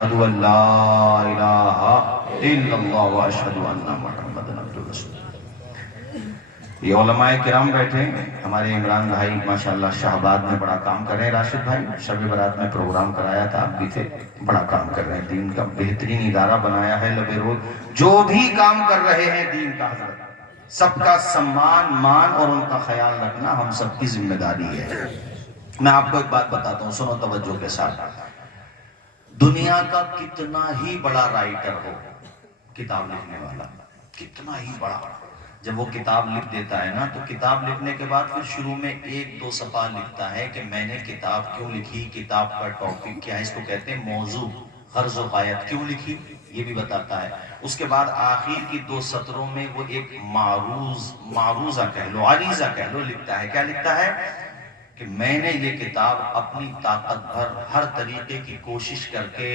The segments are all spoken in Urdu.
اشہدو ان لا الہ الا اللہ واشہدو ان محمد عبدہ رسولہ۔ یہ علماء کرام بیٹھے ہیں، ہمارے عمران بھائی ماشاءاللہ شہباد میں بڑا کام کر رہے ہیں، راشد بھائی شب برات میں پروگرام کرایا تھا، آپ بھی تھے، بڑا کام کر رہے ہیں، دین کا بہترین ادارہ بنایا ہے لب روز۔ جو بھی کام کر رہے ہیں دین کا حضرت، سب کا سمان مان اور ان کا خیال رکھنا ہم سب کی ذمہ داری ہے۔ میں آپ کو ایک بات بتاتا ہوں، سنو توجہ کے ساتھ۔ دنیا کا کتنا ہی بڑا رائٹر ہو، کتاب لکھنے والا کتنا ہی بڑا، جب وہ کتاب لکھ دیتا ہے نا تو کتاب لکھنے کے بعد پھر شروع میں ایک دو صفحہ لکھتا ہے کہ میں نے کتاب کیوں لکھی، کتاب کا ٹاپک کیا ہے، اس کو کہتے ہیں موضوع، غرض و غایت، کیوں لکھی یہ بھی بتاتا ہے۔ اس کے بعد آخر کی دو سطروں میں وہ ایک معروضہ کہہ لو، عریضہ کہہ لو لکھتا ہے۔ کیا لکھتا ہے کہ میں نے یہ کتاب اپنی طاقت بھر ہر طریقے کی کوشش کر کے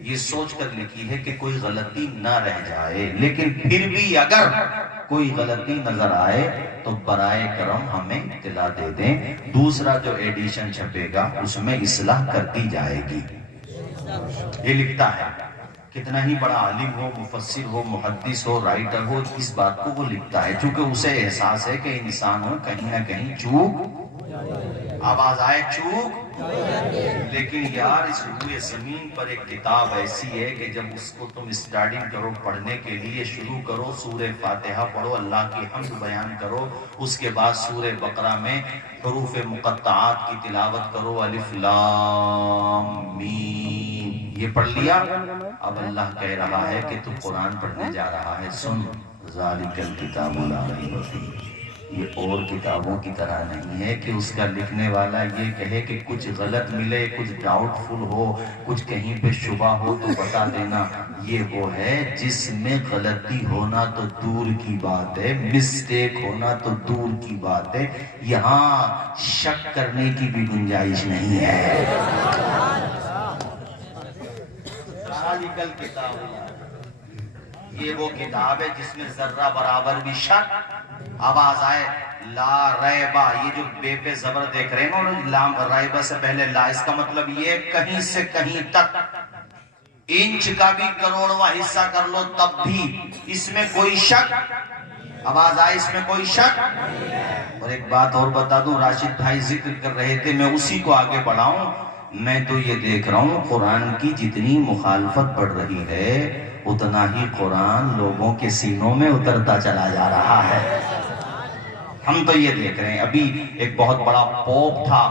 یہ سوچ کر لکھی ہے کہ کوئی غلطی نہ رہ جائے، لیکن پھر بھی اگر کوئی غلطی نظر آئے تو برائے کرم ہمیں اطلاع دے دیں، دوسرا جو ایڈیشن چھپے گا اس میں اصلاح کرتی جائے گی۔ یہ لکھتا ہے، کتنا ہی بڑا عالم ہو، مفسر ہو، محدث ہو، رائٹر ہو، اس بات کو وہ لکھتا ہے چونکہ اسے احساس ہے کہ انسان ہو کہیں نہ کہیں چوک، آواز آئے چوک، لیکن یار اس روئے زمین پر ایک کتاب ایسی ہے کہ جب اس کو تم اسٹارٹنگ کرو پڑھنے کے لیے، شروع کرو سورہ فاتحہ پڑھو، اللہ کی حمد بیان کرو، اس کے بعد سورہ بقرہ میں حروف مقطعات کی تلاوت کرو، الف لام میم، یہ پڑھ لیا، اب اللہ کہہ رہا ہے کہ تو قرآن پڑھنے جا رہا ہے، سن ذالک الکتاب لا ریب فیہ۔ یہ اور کتابوں کی طرح نہیں ہے کہ اس کا لکھنے والا یہ کہے کہ کچھ غلط ملے، کچھ ڈاؤٹ فل ہو، کچھ کہیں پہ شبہ ہو تو بتا دینا۔ یہ وہ ہے جس میں غلطی ہونا تو دور کی بات ہے، مسٹیک ہونا تو دور کی بات ہے، یہاں شک کرنے کی بھی گنجائش نہیں ہے۔ یہ وہ کتاب ہے جس میں ذرہ برابر بھی شک، آواز آئے لا ریبہ، یہ جو بے پہ زبر دیکھ رہے ہیں نا، لام ریبہ سے پہلے لا، اس کا مطلب یہ کہیں سے کہیں تک، انچ کا بھی کروڑواں حصہ کر لو تب بھی اس میں کوئی شک، آواز آئے اس میں کوئی شک۔ اور ایک بات اور بتا دوں، راشد بھائی ذکر کر رہے تھے، میں اسی کو آگے بڑھاؤں، میں تو یہ دیکھ رہا ہوں قرآن کی جتنی مخالفت بڑھ رہی ہے اتنا ہی قرآن لوگوں کے سینوں میں اترتا چلا جا رہا ہے۔ ہم تو یہ دیکھ رہے ہیں، ابھی ایک بہت بڑا پوپ تھا،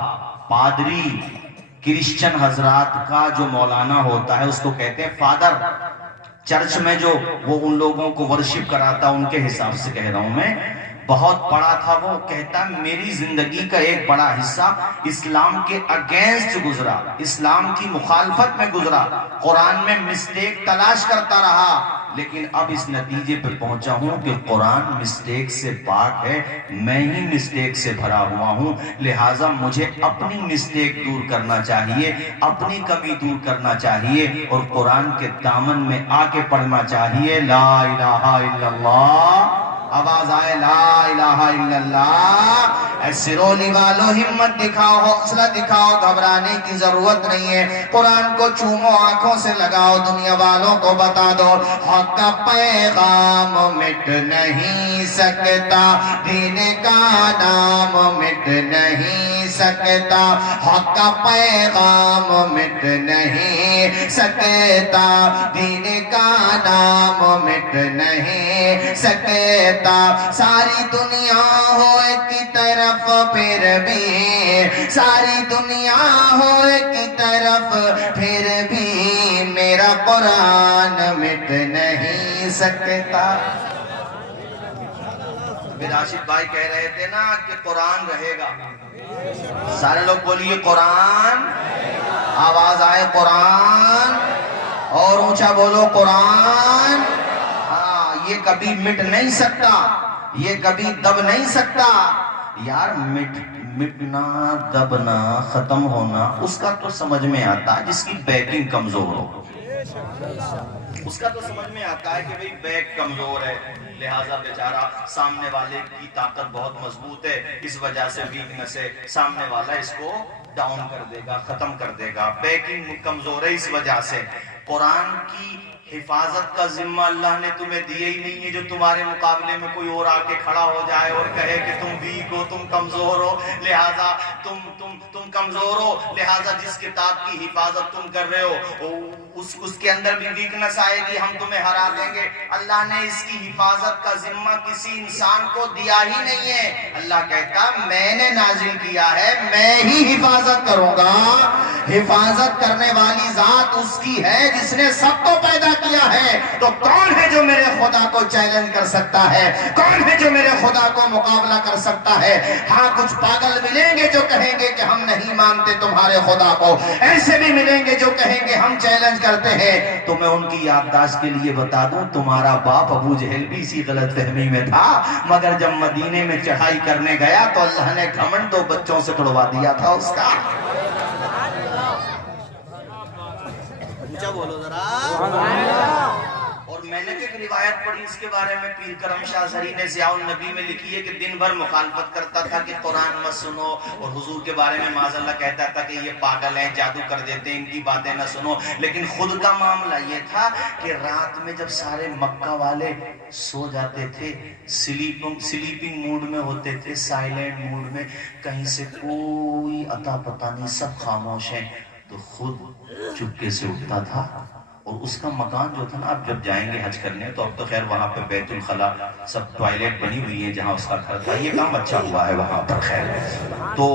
پادری، کرسچن حضرات کا جو مولانا ہوتا ہے اس کو کہتے ہیں فادر، چرچ میں جو وہ ان لوگوں کو ورشپ کراتا، ان کے حساب سے کہہ رہا ہوں میں، بہت بڑا تھا، وہ کہتا میری زندگی کا ایک بڑا حصہ اسلام کے اگینسٹ گزرا، اسلام کی مخالفت میں گزرا، قرآن میں مسٹیک تلاش کرتا رہا، لیکن اب اس نتیجے پر پہنچا ہوں کہ قرآن مسٹیک سے پاک ہے، میں ہی مسٹیک سے بھرا ہوا ہوں، لہٰذا مجھے اپنی مسٹیک دور کرنا چاہیے، اپنی کمی دور کرنا چاہیے، اور قرآن کے دامن میں آ کے پڑھنا چاہیے لا الہ الا اللہ، آواز آئے لا الہ الا اللہ۔ اے سرولی والو ہمت دکھاؤ، حوصلہ دکھاؤ، گھبرانے کی ضرورت نہیں ہے، قرآن کو چومو، آنکھوں سے لگاؤ، دنیا والوں کو بتا دو حق کا پیغام مٹ نہیں سکتا، دین کا نام مٹ نہیں سکتا، حق کا پیغام مٹ نہیں سکتا، دین کا نام مٹ نہیں سکتا، ساری دنیا ہو ایک طرف پھر بھی، ساری دنیا ہو ایک طرف پھر بھی میرا قرآن مٹ نہیں سکتا۔ راشد بھائی کہہ رہے تھے نا کہ قرآن رہے گا، سارے لوگ بولیے قرآن، آواز آئے قرآن، اور اونچا بولو قرآن۔ یہ کبھی مٹ نہیں سکتا، یہ کبھی دب نہیں سکتا، یار مٹنا، دبنا، ختم ہونا اس کا تو سمجھ میں آتا ہے جس کی بیکنگ کمزور ہو، اس کا تو سمجھ میں آتا ہے کہ بھئی بیک کمزور ہے، لہٰذا بیچارہ سامنے والے کی طاقت بہت مضبوط ہے، اس وجہ سے ویکنس ہے، سامنے والا اس کو ڈاؤن کر دے گا، ختم کر دے گا، بیکنگ کمزور ہے اس وجہ سے، قرآن کی حفاظت کا ذمہ اللہ نے تمہیں دیا ہی نہیں ہے جو تمہارے مقابلے میں کوئی اور آ کے کھڑا ہو جائے اور کہے کہ تم ویک ہو، تم کمزور ہو، لہٰذا تم کمزور ہو، لہٰذا جس کتاب کی حفاظت تم کر رہے ہو اس کے اندر بھی ویکنس آئے گی، ہم تمہیں ہرا دیں گے۔ اللہ نے اس کی حفاظت کا ذمہ کسی انسان کو دیا ہی نہیں ہے۔ اللہ کہتا میں نے نازل کیا ہے، میں ہی حفاظت کروں گا۔ حفاظت کرنے والی ذات اس کی ہے جس نے سب کو پیدا کیا ہے۔ تو کون ہے جو میرے خدا کو چیلنج کر سکتا ہے؟ کون ہے جو میرے خدا کو مقابلہ کر سکتا ہے؟ ہاں کچھ پاگل ملیں گے جو کہیں گے کہ ہم نہیں مانتے تمہارے خدا کو، ایسے بھی ملیں گے جو کہیں گے ہم چیلنج کرتے ہیں۔ تو میں ان کی یادداشت کے لیے بتا دوں، تمہارا باپ ابو جہل بھی اسی غلط فہمی میں تھا، مگر جب مدینے میں چڑھائی کرنے گیا تو اللہ نے گھمنڈ 2 بچوں سے توڑوا دیا تھا اس کا۔ اونچا بولو ذرا۔ اور میں نے ایک روایت پڑھی اس کے بارے میں، پیر کرم شاہ زری نے ضیاء النبی میں لکھی ہے کہ دن بھر مخالفت کرتا تھا کہ قرآن مت سنو، اور حضور کے بارے میں معاذ اللہ کہتا تھا کہ یہ پاگل ہیں، جادو کر دیتے ہیں، ان کی باتیں نہ سنو۔ لیکن خود کا معاملہ یہ تھا کہ رات میں جب سارے مکہ والے سو جاتے تھے، سلیپنگ موڈ میں ہوتے تھے، سائلنٹ موڈ میں، کہیں سے کوئی اتا پتہ نہیں، سب خاموش ہیں، تو خود چپکے سے اٹھتا تھا۔ اور اس کا مکان جو تھا نا، آپ جب جائیں گے حج کرنے تو اب تو خیر وہاں پہ بیت الخلا سب ٹوائلٹ بنی ہوئی ہے جہاں اس کا گھر تھا، یہ کام اچھا ہوا ہے وہاں پر خیر۔ تو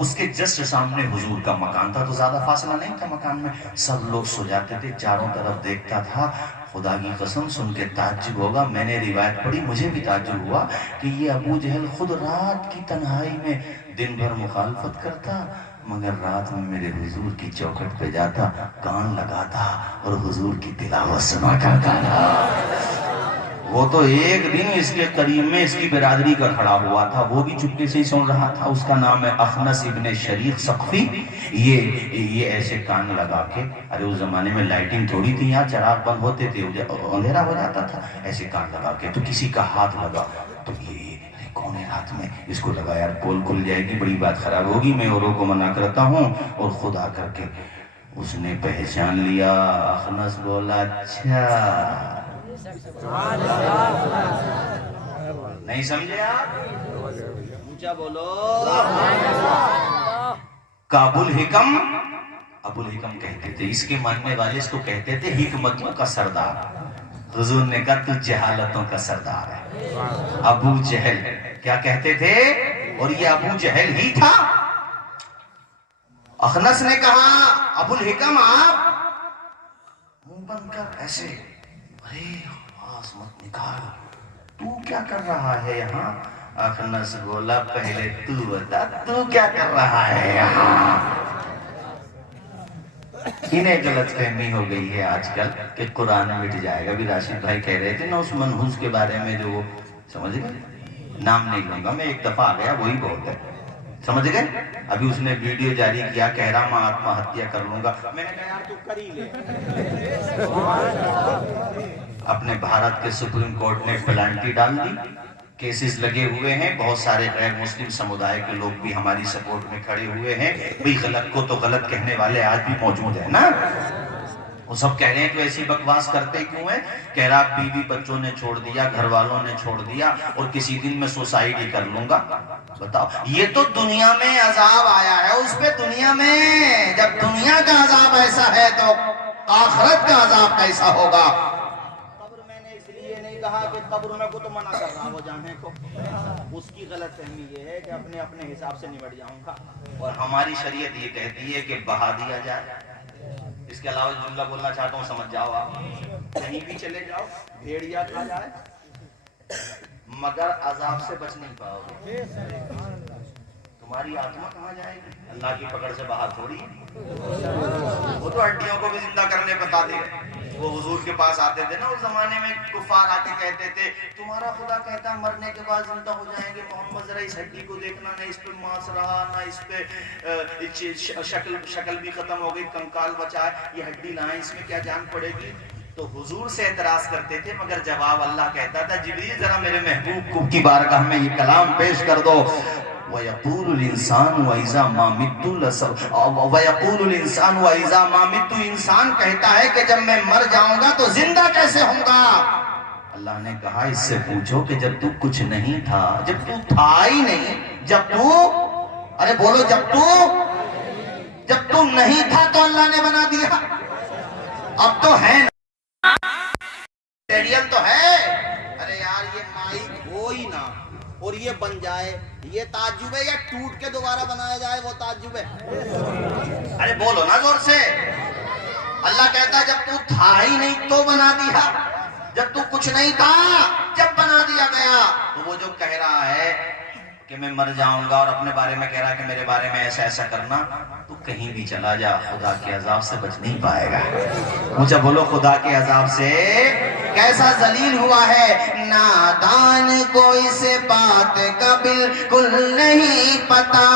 اس کے جسٹ سامنے حضور کا مکان تھا، تو زیادہ فاصلہ نہیں تھا مکان میں، سب لوگ سو جاتے تھے، چاروں طرف دیکھتا تھا۔ خدا کی قسم سن کے تعجب ہوگا، میں نے روایت پڑھی، مجھے بھی تعجب ہوا کہ یہ ابو جہل خود رات کی تنہائی میں دن بھر مخالفت کرتا، مگر رات میں میرے حضور کی چوکھٹ پہ جاتا، کان لگاتا اور حضور کی تلاوت سنا کرتا تھا۔ وہ تو ایک دن اس کے قریب میں اس کی برادری کا کھڑا ہوا تھا، وہ بھی چپکے سے ہی سن رہا تھا، اس کا نام ہے اخنس ابن شریق ثقفی۔ یہ ایسے کان لگا کے، ارے اس زمانے میں لائٹنگ تھوڑی تھی، یہاں چراغ بند ہوتے تھے، اندھیرا ہو جاتا تھا، ایسے کان لگا کے، تو کسی کا ہاتھ لگا تو یہ کون ہے ہاتھ میں، اس کو لگا یار پول کھل جائے گی، بڑی بات خراب ہوگی، میں اوروں کو منع کرتا ہوں، اور خدا کر کے اس نے پہچان لیا۔ اخنس بولا اچھا، نہیں سمجھے آپ؟ اونچا بولو۔ ابو الحکم کہتے تھے، اس کے ماننے والے اس کو کہتے تھے حکمتوں کا سردار۔ حضور نے کہا تو جہالتوں کا سردار ہے، ابو جہل کیا کہتے تھے، اور یہ ابو جہل ہی تھا۔ اخنس نے کہا ابو الحکم آپ منہ بند کر، ایسے ارے آواز مت نکال، تو کیا کر رہا ہے یہاں؟ اخنس بولا پہلے تو بتا تو کیا کر رہا ہے یہاں؟ انہیں غلط فہمی ہو گئی ہے آج کل کہ قرآن مٹ جائے گا۔ بھی راشد بھائی کہہ رہے تھے نا اس منحوس کے بارے میں، جو وہ سمجھ گئے، نام نہیں لوں گا میں، ایک دفعہ آ گیا وہی بہت ہے، سمجھ گئے۔ ابھی اس نے ویڈیو جاری کیا، کہہ رہا میں آتما ہتیا کر لوں گا، میں نے کہا یار تو کر ہی لے۔ اپنے بھارت کے سپریم کورٹ نے پلانٹی ڈال دی، کیسز لگے ہوئے ہیں، بہت سارے غیر مسلم سمودائے کے لوگ بھی ہماری سپورٹ میں کھڑے ہوئے ہیں۔ بھئی غلط کو تو غلط کہنے والے آج بھی موجود ہیں نا، وہ سب کہہ رہے ہیں کہ ایسی بکواس کرتے کیوں ہیں؟ کہہ رہا بیوی بچوں نے چھوڑ دیا، گھر والوں نے چھوڑ دیا، اور کسی دن میں سوسائڈ ہی کر لوں گا۔ بتاؤ، یہ تو دنیا میں عذاب آیا ہے اس پہ، دنیا میں جب دنیا کا عذاب ایسا ہے تو آخرت کا عذاب کیسا ہوگا؟ قبر میں نے اس لیے نہیں کہا کہ قبر میں کو تو منع کر رہا وہ جانے کو، اس کی غلط فہمی یہ ہے کہ اپنے حساب سے نمٹ جاؤں گا، اور ہماری شریعت یہ کہتی ہے کہ بہا دیا جائے۔ اس کے علاوہ جملہ بولنا چاہتا ہوں، سمجھ جاؤ آپ، کہیں بھی چلے جاؤ، بھیڑیا کھا جائے مگر عذاب سے بچ نہیں پاؤ گے۔ تمہاری آتما کہاں جائے گی؟ اللہ کی پکڑ سے باہر تھوڑی۔ وہ تو ہڈیوں کو بھی زندہ کرنے بتا دے۔ وہ حضور کے پاس آتے تھے نا اس زمانے میں، کفار آ کے کہتے تھے تمہارا خدا کہتا مرنے کے بعد زندہ ہو جائیں گے، محمد ذرا اس ہڈی کو دیکھنا، نہ اس پہ ماس رہا، نہ اس پہ شکل بھی ختم ہو گئی، کنکال بچا ہے، یہ ہڈی لائیں، اس میں کیا جان پڑے گی؟ تو حضور سے اعتراض کرتے تھے، مگر جواب اللہ کہتا تھا جبریل ذرا میرے محبوب کی بارگاہ میں یہ کلام پیش کر دو۔ وَيَقُولُ الْإِنسَانُ وَإِذَا مَا مِتُّ وَيَقُولُ الْإِنسَانُ وَإِذَا مَا مِتُّ انسان کہتا ہے کہ جب میں مر جاؤں گا تو زندہ کیسے ہوں گا؟ اللہ نے کہا اس سے پوچھو کہ جب تو کچھ نہیں تھا، جب تو تھا ہی نہیں، جب تو ارے بولو جب تو نہیں تھا تو اللہ نے بنا دیا، اب تو ہے ریڈیل تو ہے۔ ارے یار یہ مائک ہو ہی نہ اور یہ بن جائے، یہ تعجب ہے، یا ٹوٹ کے دوبارہ بنایا جائے وہ تعجب ہے؟ ارے بولو نا زور سے۔ اللہ کہتا ہے جب تو تھا ہی نہیں تو بنا دیا، جب تو کچھ نہیں تھا جب بنا دیا گیا۔ تو وہ جو کہہ رہا ہے کہ میں مر جاؤں گا اور اپنے بارے میں کہہ رہا ہے کہ میرے بارے میں ایسا ایسا کرنا، تو کہیں بھی چلا جا خدا کے عذاب سے بچ نہیں پائے گا۔ مجھے بولو خدا کے عذاب سے کیسا ذلیل ہوا ہے۔ نادان کو اس بات کا بالکل نہیں پتا،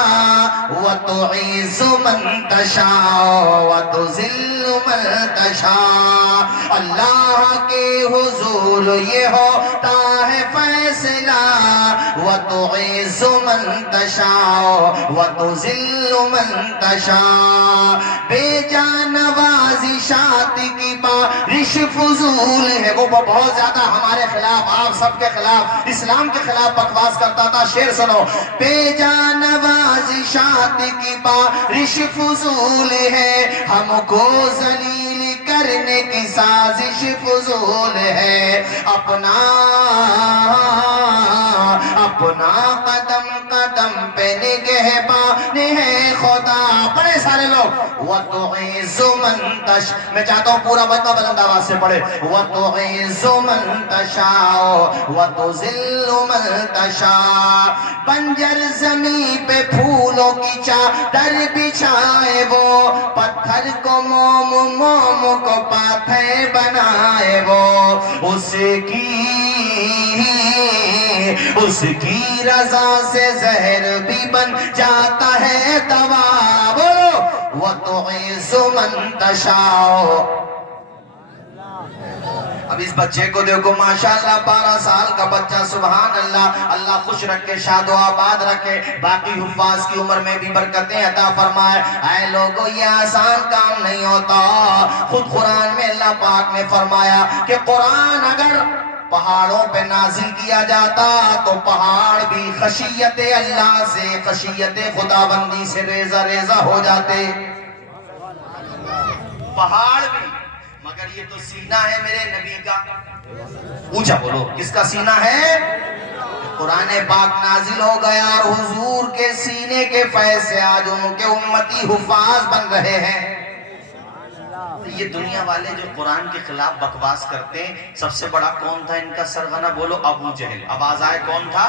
وَتُعِزُّ مَن تَشَاءُ وَتُذِلُّ مَن تَشَاءُ۔ اللہ کے حضور یہ ہوتا ہے فیصلہ، وَتُعِزُّ مَن تَشَاءُ وَتُذِلُّ مَن تَشَاءُ۔ بے جان نوازشات کی بارش فضول ہے۔ وہ بہت زیادہ ہمارے خلاف، آپ سب کے خلاف، اسلام کے خلاف بکواس کرتا تھا۔ شعر سنو۔ بے جان نوازشات کی بارش فضول ہے، ہم کو ذلیل کرنے کی سازش فضول ہے، اپنا قدم قدم پہ نگہبان ہے خدا۔ بڑے سارے لوگ وَتُعِزُّ مَن تَشَاءُ، میں چاہتا ہوں پورا بچہ بلند آواز سے پڑھے، وَتُعِزُّ مَن تَشَاءُ وَتُذِلُّ مَن تَشَاءُ۔ بنجر زمین پہ پھولوں کی چادر بچھائے وہ، پتھر کو موم کو پاتھر بنائے وہ، اس کی رضا سے زہر بھی بن جاتا ہے دوا۔ بولو وَتُعِزُّ مَن تَشَاءُ۔ اب اس بچے کو دیکھو ماشاءاللہ 12 سال کا بچہ، سبحان اللہ، اللہ خوش رکھے، شاد و آباد رکھے، باقی حفاظ کی عمر میں بھی برکتیں عطا فرمائے۔ اے لوگو یہ آسان کام نہیں ہوتا۔ خود قرآن میں اللہ پاک نے فرمایا کہ قرآن اگر پہاڑوں پہ نازل کیا جاتا تو پہاڑ بھی خشیت اللہ سے، خشیت خداوندی سے ریزہ ریزہ ہو جاتے، پہاڑ بھی۔ مگر یہ تو سینہ ہے میرے نبی کا، اونچا بولو کس کا سینہ ہے؟ قرآن پاک نازل ہو گیا اور حضور کے سینے کے فیض سے آج ان کے امتی حفاظ بن رہے ہیں۔ یہ دنیا والے جو قرآن کے خلاف بکواس کرتے ہیں، سب سے بڑا کون تھا ان کا سرغنہ؟ بولو ابو جہل۔ آواز آئے کون تھا؟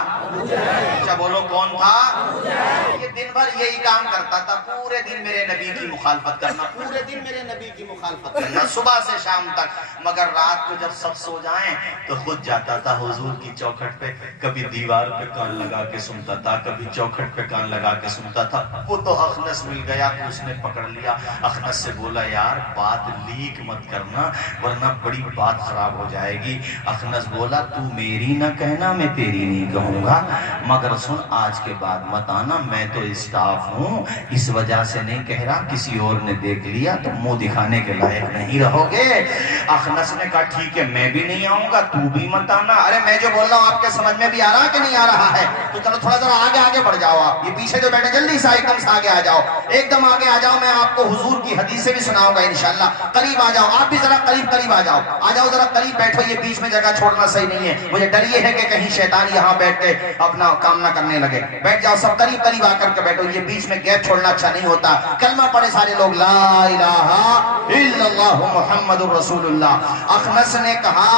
اچھا بولو کون تھا؟ یہ دن بھر یہی کام کرتا تھا، پورے دن میرے نبی کی مخالفت کرنا، پورے دن میرے نبی کی مخالفت کرنا، صبح سے شام تک۔ مگر رات کو جب سب سو جائیں تو خود جاتا تھا حضور کی چوکھٹ پہ، کبھی دیوار پہ کان لگا کے سنتا تھا، کبھی چوکھٹ پہ کان لگا کے سنتا تھا۔ وہ تو اخنس مل گیا تو اس نے پکڑ لیا۔ اخنس سے بولا یار بات لیک مت کرنا ورنہ بڑی بات خراب ہو جائے گی۔ اخنس بولا تو میری نہ کہنا میں تیری نہیں کہوں گا، مگر سن آج کے بعد مت آنا، میں تو اسٹاف ہوں، اس وجہ سے نہیں کہہ رہا، کسی اور نے دیکھ لیا تو منہ دکھانے کے لائق نہیں رہو گے۔ اخنس نے کہا ٹھیک ہے میں بھی نہیں آؤں گا، تو بھی مت آنا۔ ارے میں جو بول رہا ہوں آپ کے سمجھ میں بھی آ رہا کہ نہیں آ رہا ہے؟ تو چلو تھوڑا ذرا آگے بڑھ جاؤ، آپ یہ پیچھے جو بیٹھے جلدی سے ایک دم سے آگے آ جاؤ، ایک دم آگے آ جاؤ، میں آپ کو حضور کی حدیث سے بھی سناؤں گا انشاءاللہ۔ قریب آ جاؤ، آپ بھی ذرا قریب آ جاؤ ذرا قریب بیٹھو، یہ بیچ میں جگہ چھوڑنا صحیح نہیں ہے، مجھے ڈر یہ ہے کہ کہیں شیطان یہاں بیٹھ کے اپنا کام نہ کرنے لگے۔ بیٹھ جاؤ سب قریب آ کر کے بیٹھو، یہ بیچ میں گیپ چھوڑنا اچھا نہیں ہوتا۔ کلمہ پڑھے سارے لوگ، لا الہ الا اللہ محمد الرسول اللہ۔ اخنس نے کہا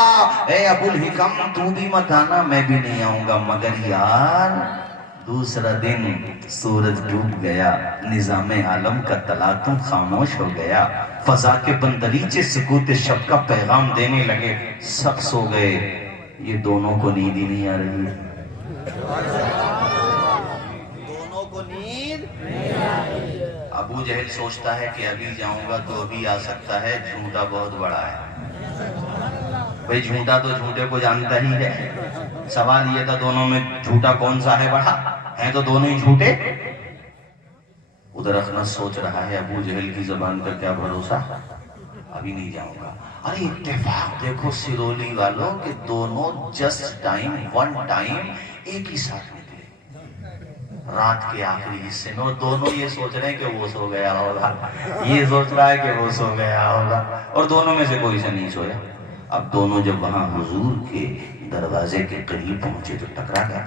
اے ابو الحکم تو بھی مت آنا، میں بھی نہیں آؤں گا، مگر یار دوسرا دن سورج ڈوب گیا، نظام عالم کا تلاطم خاموش ہو گیا، فضا کے بندریچے سکوت شب کا پیغام دینے لگے، سب سو گئے، یہ دونوں کو نیند ہی نہیں آ رہی ہے، دونوں کو نیند نہیں آ رہی ہے۔ ابو جہل سوچتا ہے کہ ابھی جاؤں گا تو ابھی آ سکتا ہے، جھوٹا بہت بڑا ہے بھئی، جھوٹا تو جھوٹے کو جانتا ہی ہے۔ سوال یہ تھا دونوں میں جھوٹا کون سا ہے بڑا؟ ہیں تو دونوں ہی جھوٹے۔ ادھر اخنس سوچ رہا ہے ابو جہل کی زبان کا کیا بھروسہ، ابھی نہیں جاؤں گا۔ ارے اتفاق دیکھو سرولی والوں کہ دونوں جسٹ ٹائم ون ٹائم ایک ہی ساتھ نکلے رات کے آخری حصے میں، اور دونوں یہ سوچ رہے ہیں کہ وہ سو گیا ہوگا، یہ سوچ رہا ہے کہ وہ سو گیا ہوگا، اور دونوں میں سے کوئی سے نہیں سویا۔ اب دونوں جب وہاں حضور کے دروازے کے قریب پہنچے تو ٹکرا گیا،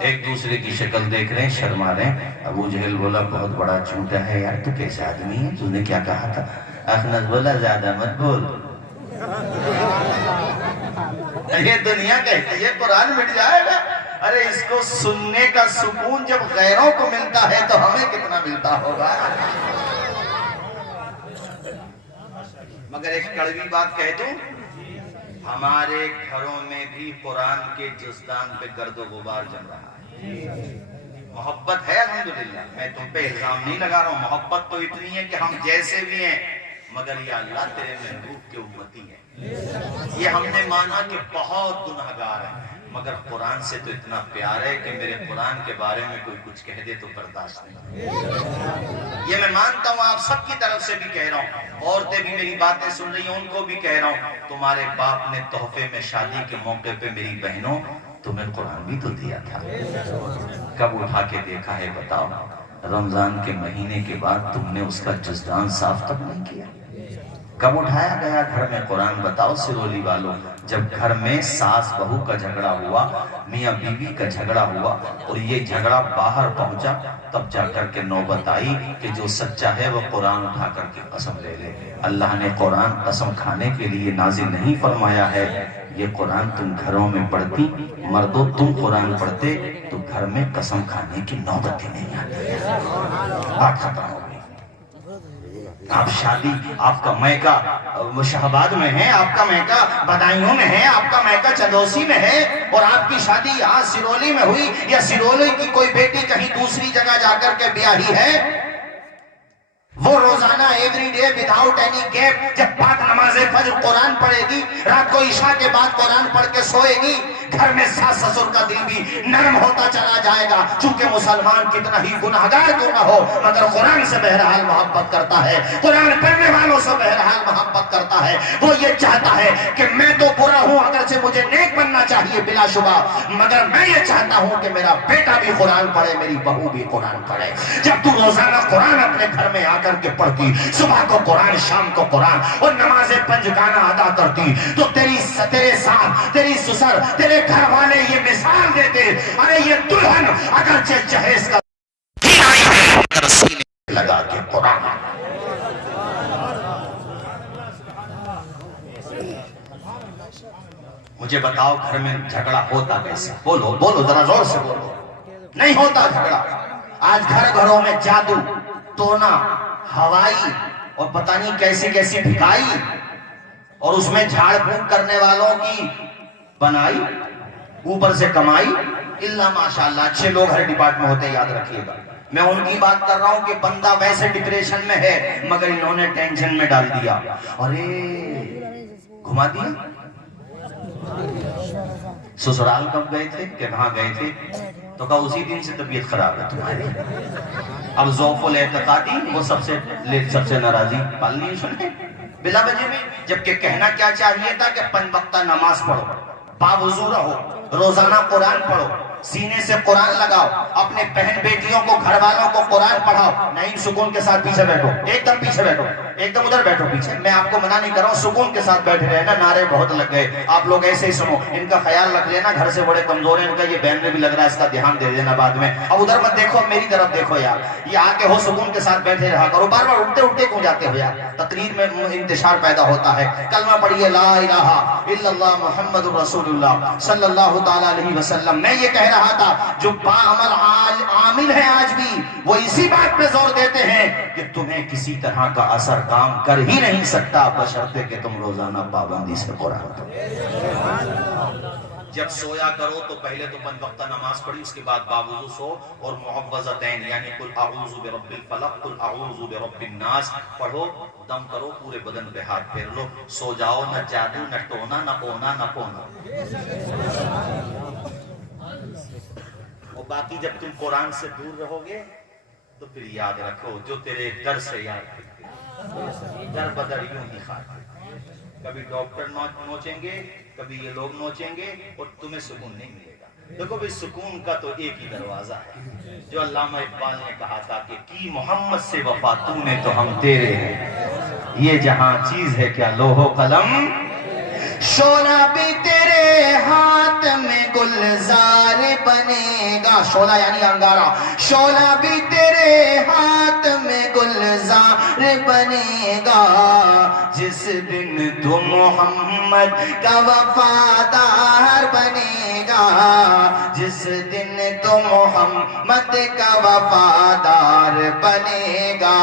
ایک دوسرے کی شکل دیکھ رہے ہیں، شرما رہے ہیں۔ ابو جہل بولا بہت بڑا جھوٹا ہے یار، تو کیسے آدمی ہے، تو نے کیا کہا تھا؟ اخنس بولا زیادہ مت بول، یہ دنیا کہتی ہے قرآن مٹ جائے گا۔ ارے اس کو سننے کا سکون جب غیروں کو ملتا ہے تو ہمیں کتنا ملتا ہوگا۔ مگر ایک کڑوی بات کہہ دوں، ہمارے گھروں میں بھی قرآن کے جزدان پہ گرد و غبار جم رہا ہے۔ محبت ہے الحمدللہ، میں تم پہ الزام نہیں لگا رہا ہوں، محبت تو اتنی ہے کہ ہم جیسے بھی ہیں، مگر یا اللہ تیرے محبوب کے امتی ہیں۔ یہ ہم نے مانا کہ بہت گنہگار ہیں، مگر قرآن سے تو اتنا پیار ہے کہ میرے قرآن کے بارے میں کوئی کچھ کہہ دے تو برداشت نہیں۔ یہ میں مانتا ہوں، آپ سب کی طرف سے بھی کہہ رہا ہوں، عورتیں بھی میری باتیں سن رہی ہیں، ان کو بھی کہہ رہا ہوں، تمہارے باپ نے تحفے میں شادی کے موقع پہ میری بہنوں تمہیں قرآن بھی تو دیا تھا، کب اٹھا کے دیکھا ہے بتاؤ؟ رمضان کے مہینے کے بعد تم نے اس کا جزدان صاف تک نہیں کیا، کب اٹھایا گیا گھر میں قرآن؟ بتاؤ سرولی والوں، جب گھر میں ساس بہو کا جھگڑا ہوا، میاں بیوی کا جھگڑا ہوا، اور یہ جھگڑا باہر پہنچا، تب جا کر کے نوبت آئی کہ جو سچا ہے وہ قرآن اٹھا کر کے قسم لے لے۔ اللہ نے قرآن قسم کھانے کے لیے نازل نہیں فرمایا ہے، یہ قرآن تم گھروں میں پڑھتی، مردوں تم قرآن پڑھتے تو گھر میں قسم کھانے کی نوبت ہی نہیں آتی، بات ختم ہو گئی۔ آپ شادی، آپ کا میکہ شہباد میں ہے، آپ کا میکہ بدایوں میں ہے، آپ کا میکہ چندوسی میں ہے، اور آپ کی شادی یہاں سرولی میں ہوئی، یا سرولی کی کوئی بیٹی کہیں دوسری جگہ جا کر کے بیاہی ہے، وہ روزانہ every day without any gap جب پاک نماز فجر قرآن پڑھے گی، رات کو عشاء کے بعد قرآن پڑھ کے سوئے گی، گھر میں ساس سسر کا دل بھی نرم ہوتا چلا جائے گا، چونکہ مسلمان کتنا ہی گناہگار کیوں نہ ہو مگر قرآن سے بہرحال محبت کرتا ہے، قرآن پڑھنے والوں سے بہرحال محبت کرتا ہے۔ وہ یہ چاہتا ہے کہ میں تو برا ہوں، اگرچہ مجھے نیک بننا چاہیے بلا شبہ، مگر میں یہ چاہتا ہوں کہ میرا بیٹا بھی قرآن پڑھے، میری بہو بھی قرآن پڑھے۔ جب تو روزانہ قرآن اپنے گھر میں آ کر کے پڑھتی، صبح کو قرآن، شام کو قرآن، اور نماز پنجگانہ ادا کرتی، تو تیرے ساتھ تیری سسر، تیرے گھر والے یہ مثال دیتے، ارے یہ دلہن اگرچہ جہیز کا سینے لگا کے قرآن۔ مجھے بتاؤ گھر میں جھگڑا ہوتا کیسے؟ بولو بولو ذرا زور سے بولو، نہیں ہوتا جھگڑا۔ آج گھروں میں جادو ٹونا ہوائی اور پتہ نہیں کیسی کیسی بھکائی، اور اس میں جھاڑ پھونک کرنے والوں کی بنائی، اوپر سے کمائی، اللہ ماشاءاللہ اچھے لوگ ہر ڈپارٹمنٹ میں ہوتے ہیں، یاد رکھیے گا۔ میں ان کی بات کر رہا ہوں کہ بندہ ویسے ڈپریشن میں ہے مگر انہوں نے ٹینشن میں ڈال دیا، ارے گھما دیا۔ سسرال کب گئے تھے کہ کہاں گئے تھے؟ تو کہا اسی دن سے طبیعت خراب ہے تمہاری۔ اب ذوف الاعتقادی وہ سب سے ناراضی پالنی ہے، سنتے بلا وجہ میں، جبکہ کہنا کیا چاہیے تھا کہ 5 وقتہ نماز پڑھو، باوضو رہو، روزانہ قرآن پڑھو، سینے سے قرآن لگاؤ، اپنے بہن بیٹیوں کو گھر والوں کو قرآن پڑھاؤ۔ نہیں سکون کے ساتھ پیچھے بیٹھو، ایک دم پیچھے بیٹھو، ایک دم ادھر بیٹھو پیچھے، میں آپ کو منع نہیں کر رہا ہوں، سکون کے ساتھ بیٹھے رہنا۔ نعرے بہت لگ گئے، آپ لوگ ایسے ہی سنو، ان کا خیال رکھ لینا، گھر سے بڑے کمزور ہیں، ان کا یہ بین میں بھی لگ رہا ہے، اس کا دھیان دے دینا بعد میں۔ اب ادھر مت دیکھو، میری طرف دیکھو یار، یہ آ کے ہو سکون کے ساتھ بیٹھے رہا کرو، بار بار اٹھتے اٹھتے کیوں جاتے ہو یار؟ تقریر میں انتشار پیدا ہوتا ہے۔ کلمہ پڑھیے لا الہ الا اللہ محمد الرسول اللہ صلی اللہ تعالی علیہ وسلم۔ میں یہ کہہ رہا تھا جو باعمل عامل ہیں آج بھی، وہ اسی بات پہ زور دیتے ہیں کہ تمہیں کسی طرح کا اثر کام کر ہی نہیں سکتا بشرطے کہ تم روزانہ پابندی سے قرآن پڑھو۔ جب سویا کرو تو پہلے تو 5 وقتہ نماز پڑھی، اس کے بعد باوضو سو اور معوذتین یعنی قل اعوذ برب الفلق قل اعوذ برب الناس پڑھو، دم کرو، پورے بدن پہ ہاتھ پھیر لو، سو جاؤ، نہ جادو نہ ٹونا نہ پونا نہ پونا۔ اور باقی جب تم قرآن سے دور رہو گے تو پھر یاد رکھو جو تیرے در سے یاد رکھتے در بدر یوں ہی خاک، کبھی ڈاکٹر نوچیں گے، کبھی یہ لوگ نوچیں گے اور تمہیں سکون نہیں ملے گا۔ دیکھو بھئی سکون کا تو ایک ہی دروازہ ہے، جو علامہ اقبال نے کہا تھا کہ کی محمد سے وفا تو نے تو ہم تیرے ہیں، یہ جہاں چیز ہے کیا لوح و قلم، شعلہ بھی تیرے ہاتھ میں گلزار بنے گا، شعلہ یعنی انگارہ، شعلہ بھی تیرے ہاتھ میں گلزار بنے گا، جس دن تو محمد کا وفادار بنے گا، جس دن تو محمد کا وفادار بنے گا،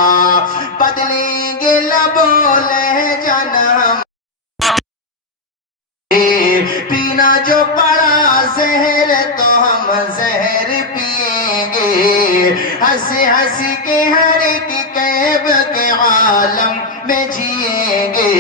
بدلیں گے لب و لہجہ ہم پینا جو پڑا زہر تو ہم زہر پیئیں گے، ہنسی ہنسی کے ہر ایک قیب کے عالم میں جیئیں گے،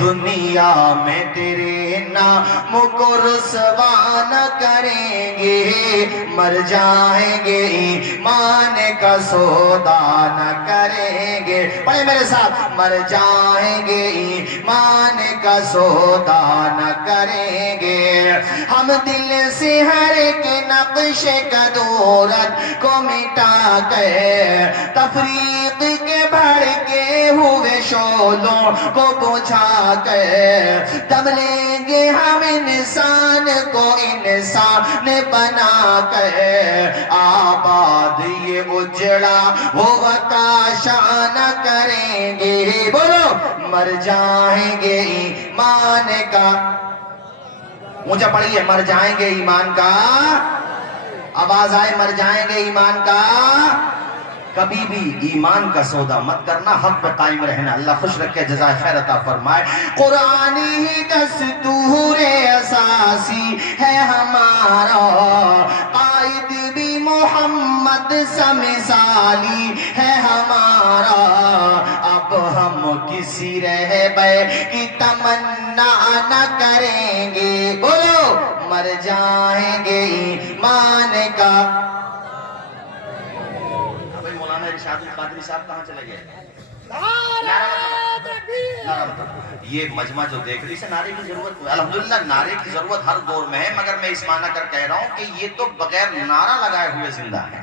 دنیا میں تیرے نام کو رسوا نہ کریں گے، مر جائیں گے ایمان کا سودا نہ کریں گے، پڑھیں میرے ساتھ، مر جائیں گے ایمان کا سودا نہ کریں گے، ہم دل سے ہر ایک نقش قدورت کو مٹا کر تفریق کے بھڑکے ہوئے شعلوں کو بجھا کر دم لیں گے ہم انسان کو انسان بنا کر، آباد یہ اجڑا ہوا کاشان کریں گے، بولو مر جائیں گے ایمان کا، اونچا پڑھیے، مر جائیں گے ایمان کا، آواز آئے مر جائیں گے ایمان کا، کبھی بھی ایمان کا سودا مت کرنا، حق پہ قائم رہنا، اللہ خوش رکھے، جزائے خیر عطا فرمائے۔ قرآن ہی دستور اساسی ہے ہمارا، قائد بھی محمد سا مثالی ہے ہمارا، اب ہم کسی رہبر کی تمنا نہ کریں گے، بولو مر جائیں گے ایمان کا۔ مولانا ارشاد القادری صاحب کہاں چلے گئے؟ یہ مجمع جو دیکھ رہی سے نعرے کی ضرورت، الحمدللہ نعرے کی ضرورت ہر دور میں ہے، مگر میں اس معنی کر کہہ رہا ہوں کہ یہ تو بغیر نعرہ لگائے ہوئے زندہ ہیں،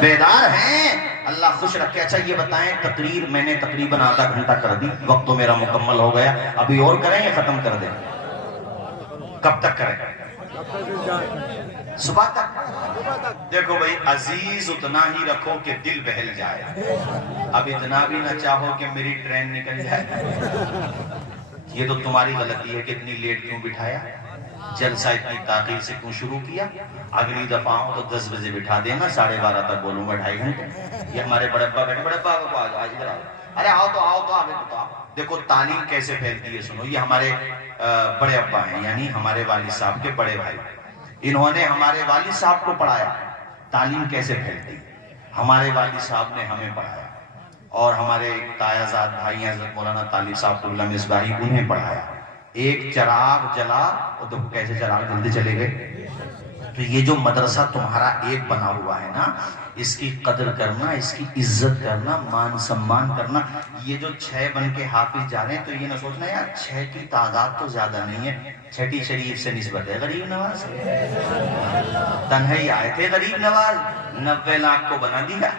بیدار ہیں، اللہ خوش رکھے۔ اچھا یہ بتائیں، تقریر میں نے تقریباً آدھا گھنٹہ کر دی، وقت تو میرا مکمل ہو گیا، ابھی اور کریں یا ختم کر دیں؟ کب تک کریں؟ صبح تک؟ دیکھو بھئی عزیز اتنا ہی رکھو کہ دل بہل جائے، اب اتنا بھی نہ چاہو کہ میری ٹرین نکل جائے، یہ تو تمہاری غلطی ہے کہ اتنی لیٹ کیوں بٹھایا، جلسہ اتنی تاخیر سے کیوں شروع کیا، اگلی دفعہ آؤں تو 10 بجے بٹھا دینا، 12:30 تک بولوں گا 2.5 گھنٹے، یہ ہمارے بڑے ابا بیٹھے، بڑے ابا کو آج ادھر آؤ، ارے آؤ تو آگے تو آؤ۔ دیکھو تعلیم کیسے پھیلتی ہے، سنو، یہ ہمارے بڑے ابا ہیں، یعنی ہمارے والد صاحب کے بڑے بھائی، انہوں نے ہمارے والد صاحب کو پڑھایا، تعلیم کیسے پھیلتی، ہمارے والد صاحب نے ہمیں پڑھایا، اور ہمارے تایا زاد بھائی حضرت مولانا طالب صاحب اللہ مصباحی انہیں پڑھایا، ایک چراغ جلا، اور تو کیسے چراغ جلدی چلے گئے، تو یہ جو مدرسہ تمہارا ایک بنا ہوا ہے نا، اس کی قدر کرنا، اس کی عزت کرنا، مان سمان کرنا، یہ جو 6 بن کے حافظ جا رہے ہیں تو یہ نہ سوچنا یار 6 کی تعداد تو زیادہ نہیں ہے، 6 شریف سے نسبت ہے غریب نواز، تنہائی آئے تھے غریب نواز، 90 لاکھ کو بنا دیا،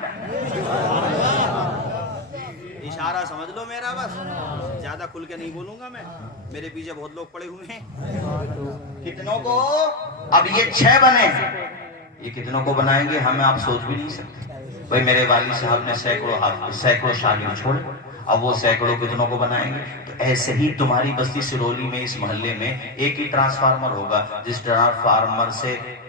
اشارہ سمجھ لو میرا، بس زیادہ کھل کے نہیں بولوں گا میں، میرے پیچھے بہت لوگ پڑے ہوئے ہیں، کتنوں کو، اب یہ 6 بنے، یہ کتنوں کو بنائیں گے ہمیں آپ سوچ بھی نہیں سکتے، بھئی میرے والد صاحب نے سینکڑوں شاگرد چھوڑے، اب وہ سینکڑوں کتنوں کو بنائیں گے، تو ایسے ہی تمہاری بستی سرولی میں اس محلے میں ایک ہی ٹرانسفارمر ہوگا، جس ٹرانسفارمر سے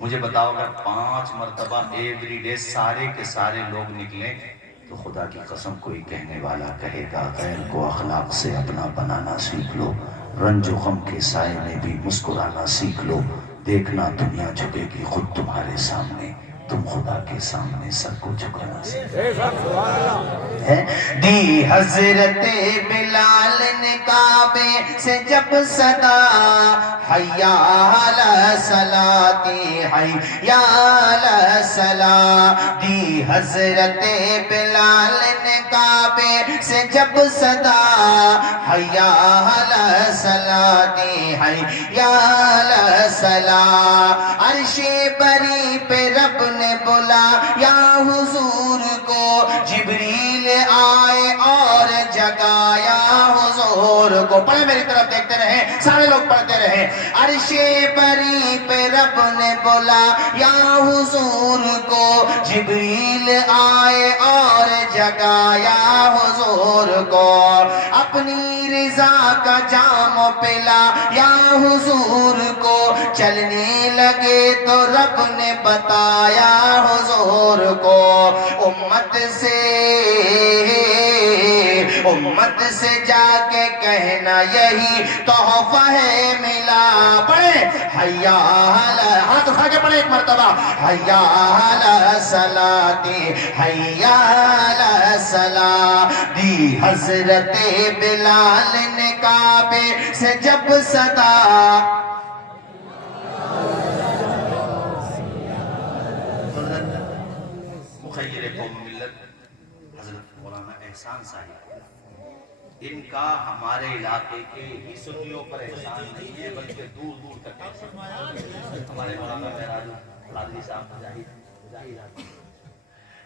مجھے بتاؤ اگر 5 مرتبہ ایوری ڈے سارے کے سارے لوگ نکلیں تو خدا کی قسم کوئی کہنے والا کہے گا غیر کو اخلاق سے اپنا بنانا سیکھ لو، رنج و غم کے سائے میں بھی مسکرانا سیکھ لو، دیکھنا دنیا جھکے گی خود تمہارے سامنے، تم خدا کے سامنے سر کو جھکانا سیکھ لو۔ دی حضرت بلال نے کعبے سے جب صدا حیا علی الصلاۃ حیا علی الصلاۃ، دی حضرت بلال نے کعبے سے جب صدا حیا علی الصلاۃ حیا علی الصلاۃ، عرش بری پہ رب نے بولا یا حضور کو، جبریل آئے اور جگایا حضور کو۔ پڑھیں میری طرف دیکھتے رہیں، سارے لوگ پڑھتے رہیں۔ عرش بری پہ رب نے بولا یا حضور کو، جبریل آئے اور جگایا حضور کو، اپنی رضا کا جام پلا یا حضور کو، چلنے لگے تو رب نے بتایا حضور کو، امت سے جا کے کہنا یہی تحفہ ہے ملا۔ پڑھیں حیا علی، ہاتھ اٹھا کے پڑھیں ایک مرتبہ، حیا علی الصلاۃ حیا علی الصلاۃ، دی حضرت بلال نے کعبے سے جب صدا مخیر قوم ملت حضرت مولانا احسان صاحب، ان کا ہمارے علاقے کے ہی سنیوں پر احسان نہیں ہے بلکہ دور دور تک ہمارے مولانا قادری صاحب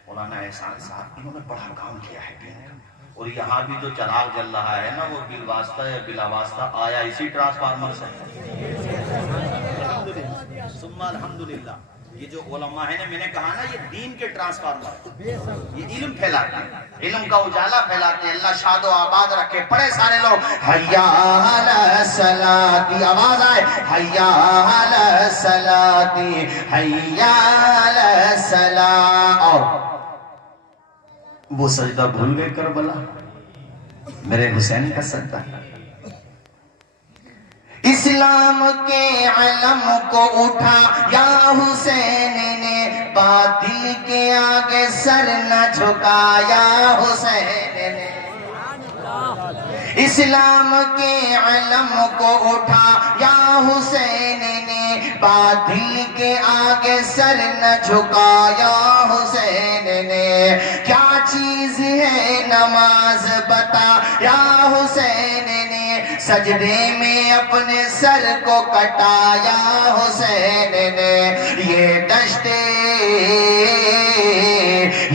مولانا احسان صاحب، انہوں نے بڑا کام کیا ہے دین کا، اور یہاں بھی جو چراغ جل رہا ہے نا وہ بالواسطہ یا بلا واسطہ آیا اسی ٹرانسفارمر سے۔ ثم الحمدللہ، یہ جو علماء ہیں نا، میں نے کہا نا یہ دین کے ٹرانسفارمر، یہ علم پھیلاتے ہیں، علم کا اجالا پھیلاتے ہیں۔ اللہ شاد و آباد رکھے۔ پڑھے سارے لوگ حیا علی الصلاۃ، آواز آئے حیا علی الصلاۃ حیا علی الصلاۃ۔ اور وہ سجدہ بھول گئے کربلا، میرے حسین کا سجدہ، اسلام کے علم کو اٹھا یا حسین نے، باطل کے آگے سر نہ جھکایا حسین نے، اسلام کے علم کو اٹھا یا حسین نے، باطل کے آگے سر نہ جھکایا حسین نے، کیا چیز ہے نماز بتا یا حسین نے، سجدے میں اپنے سر کو کٹایا حسین نے،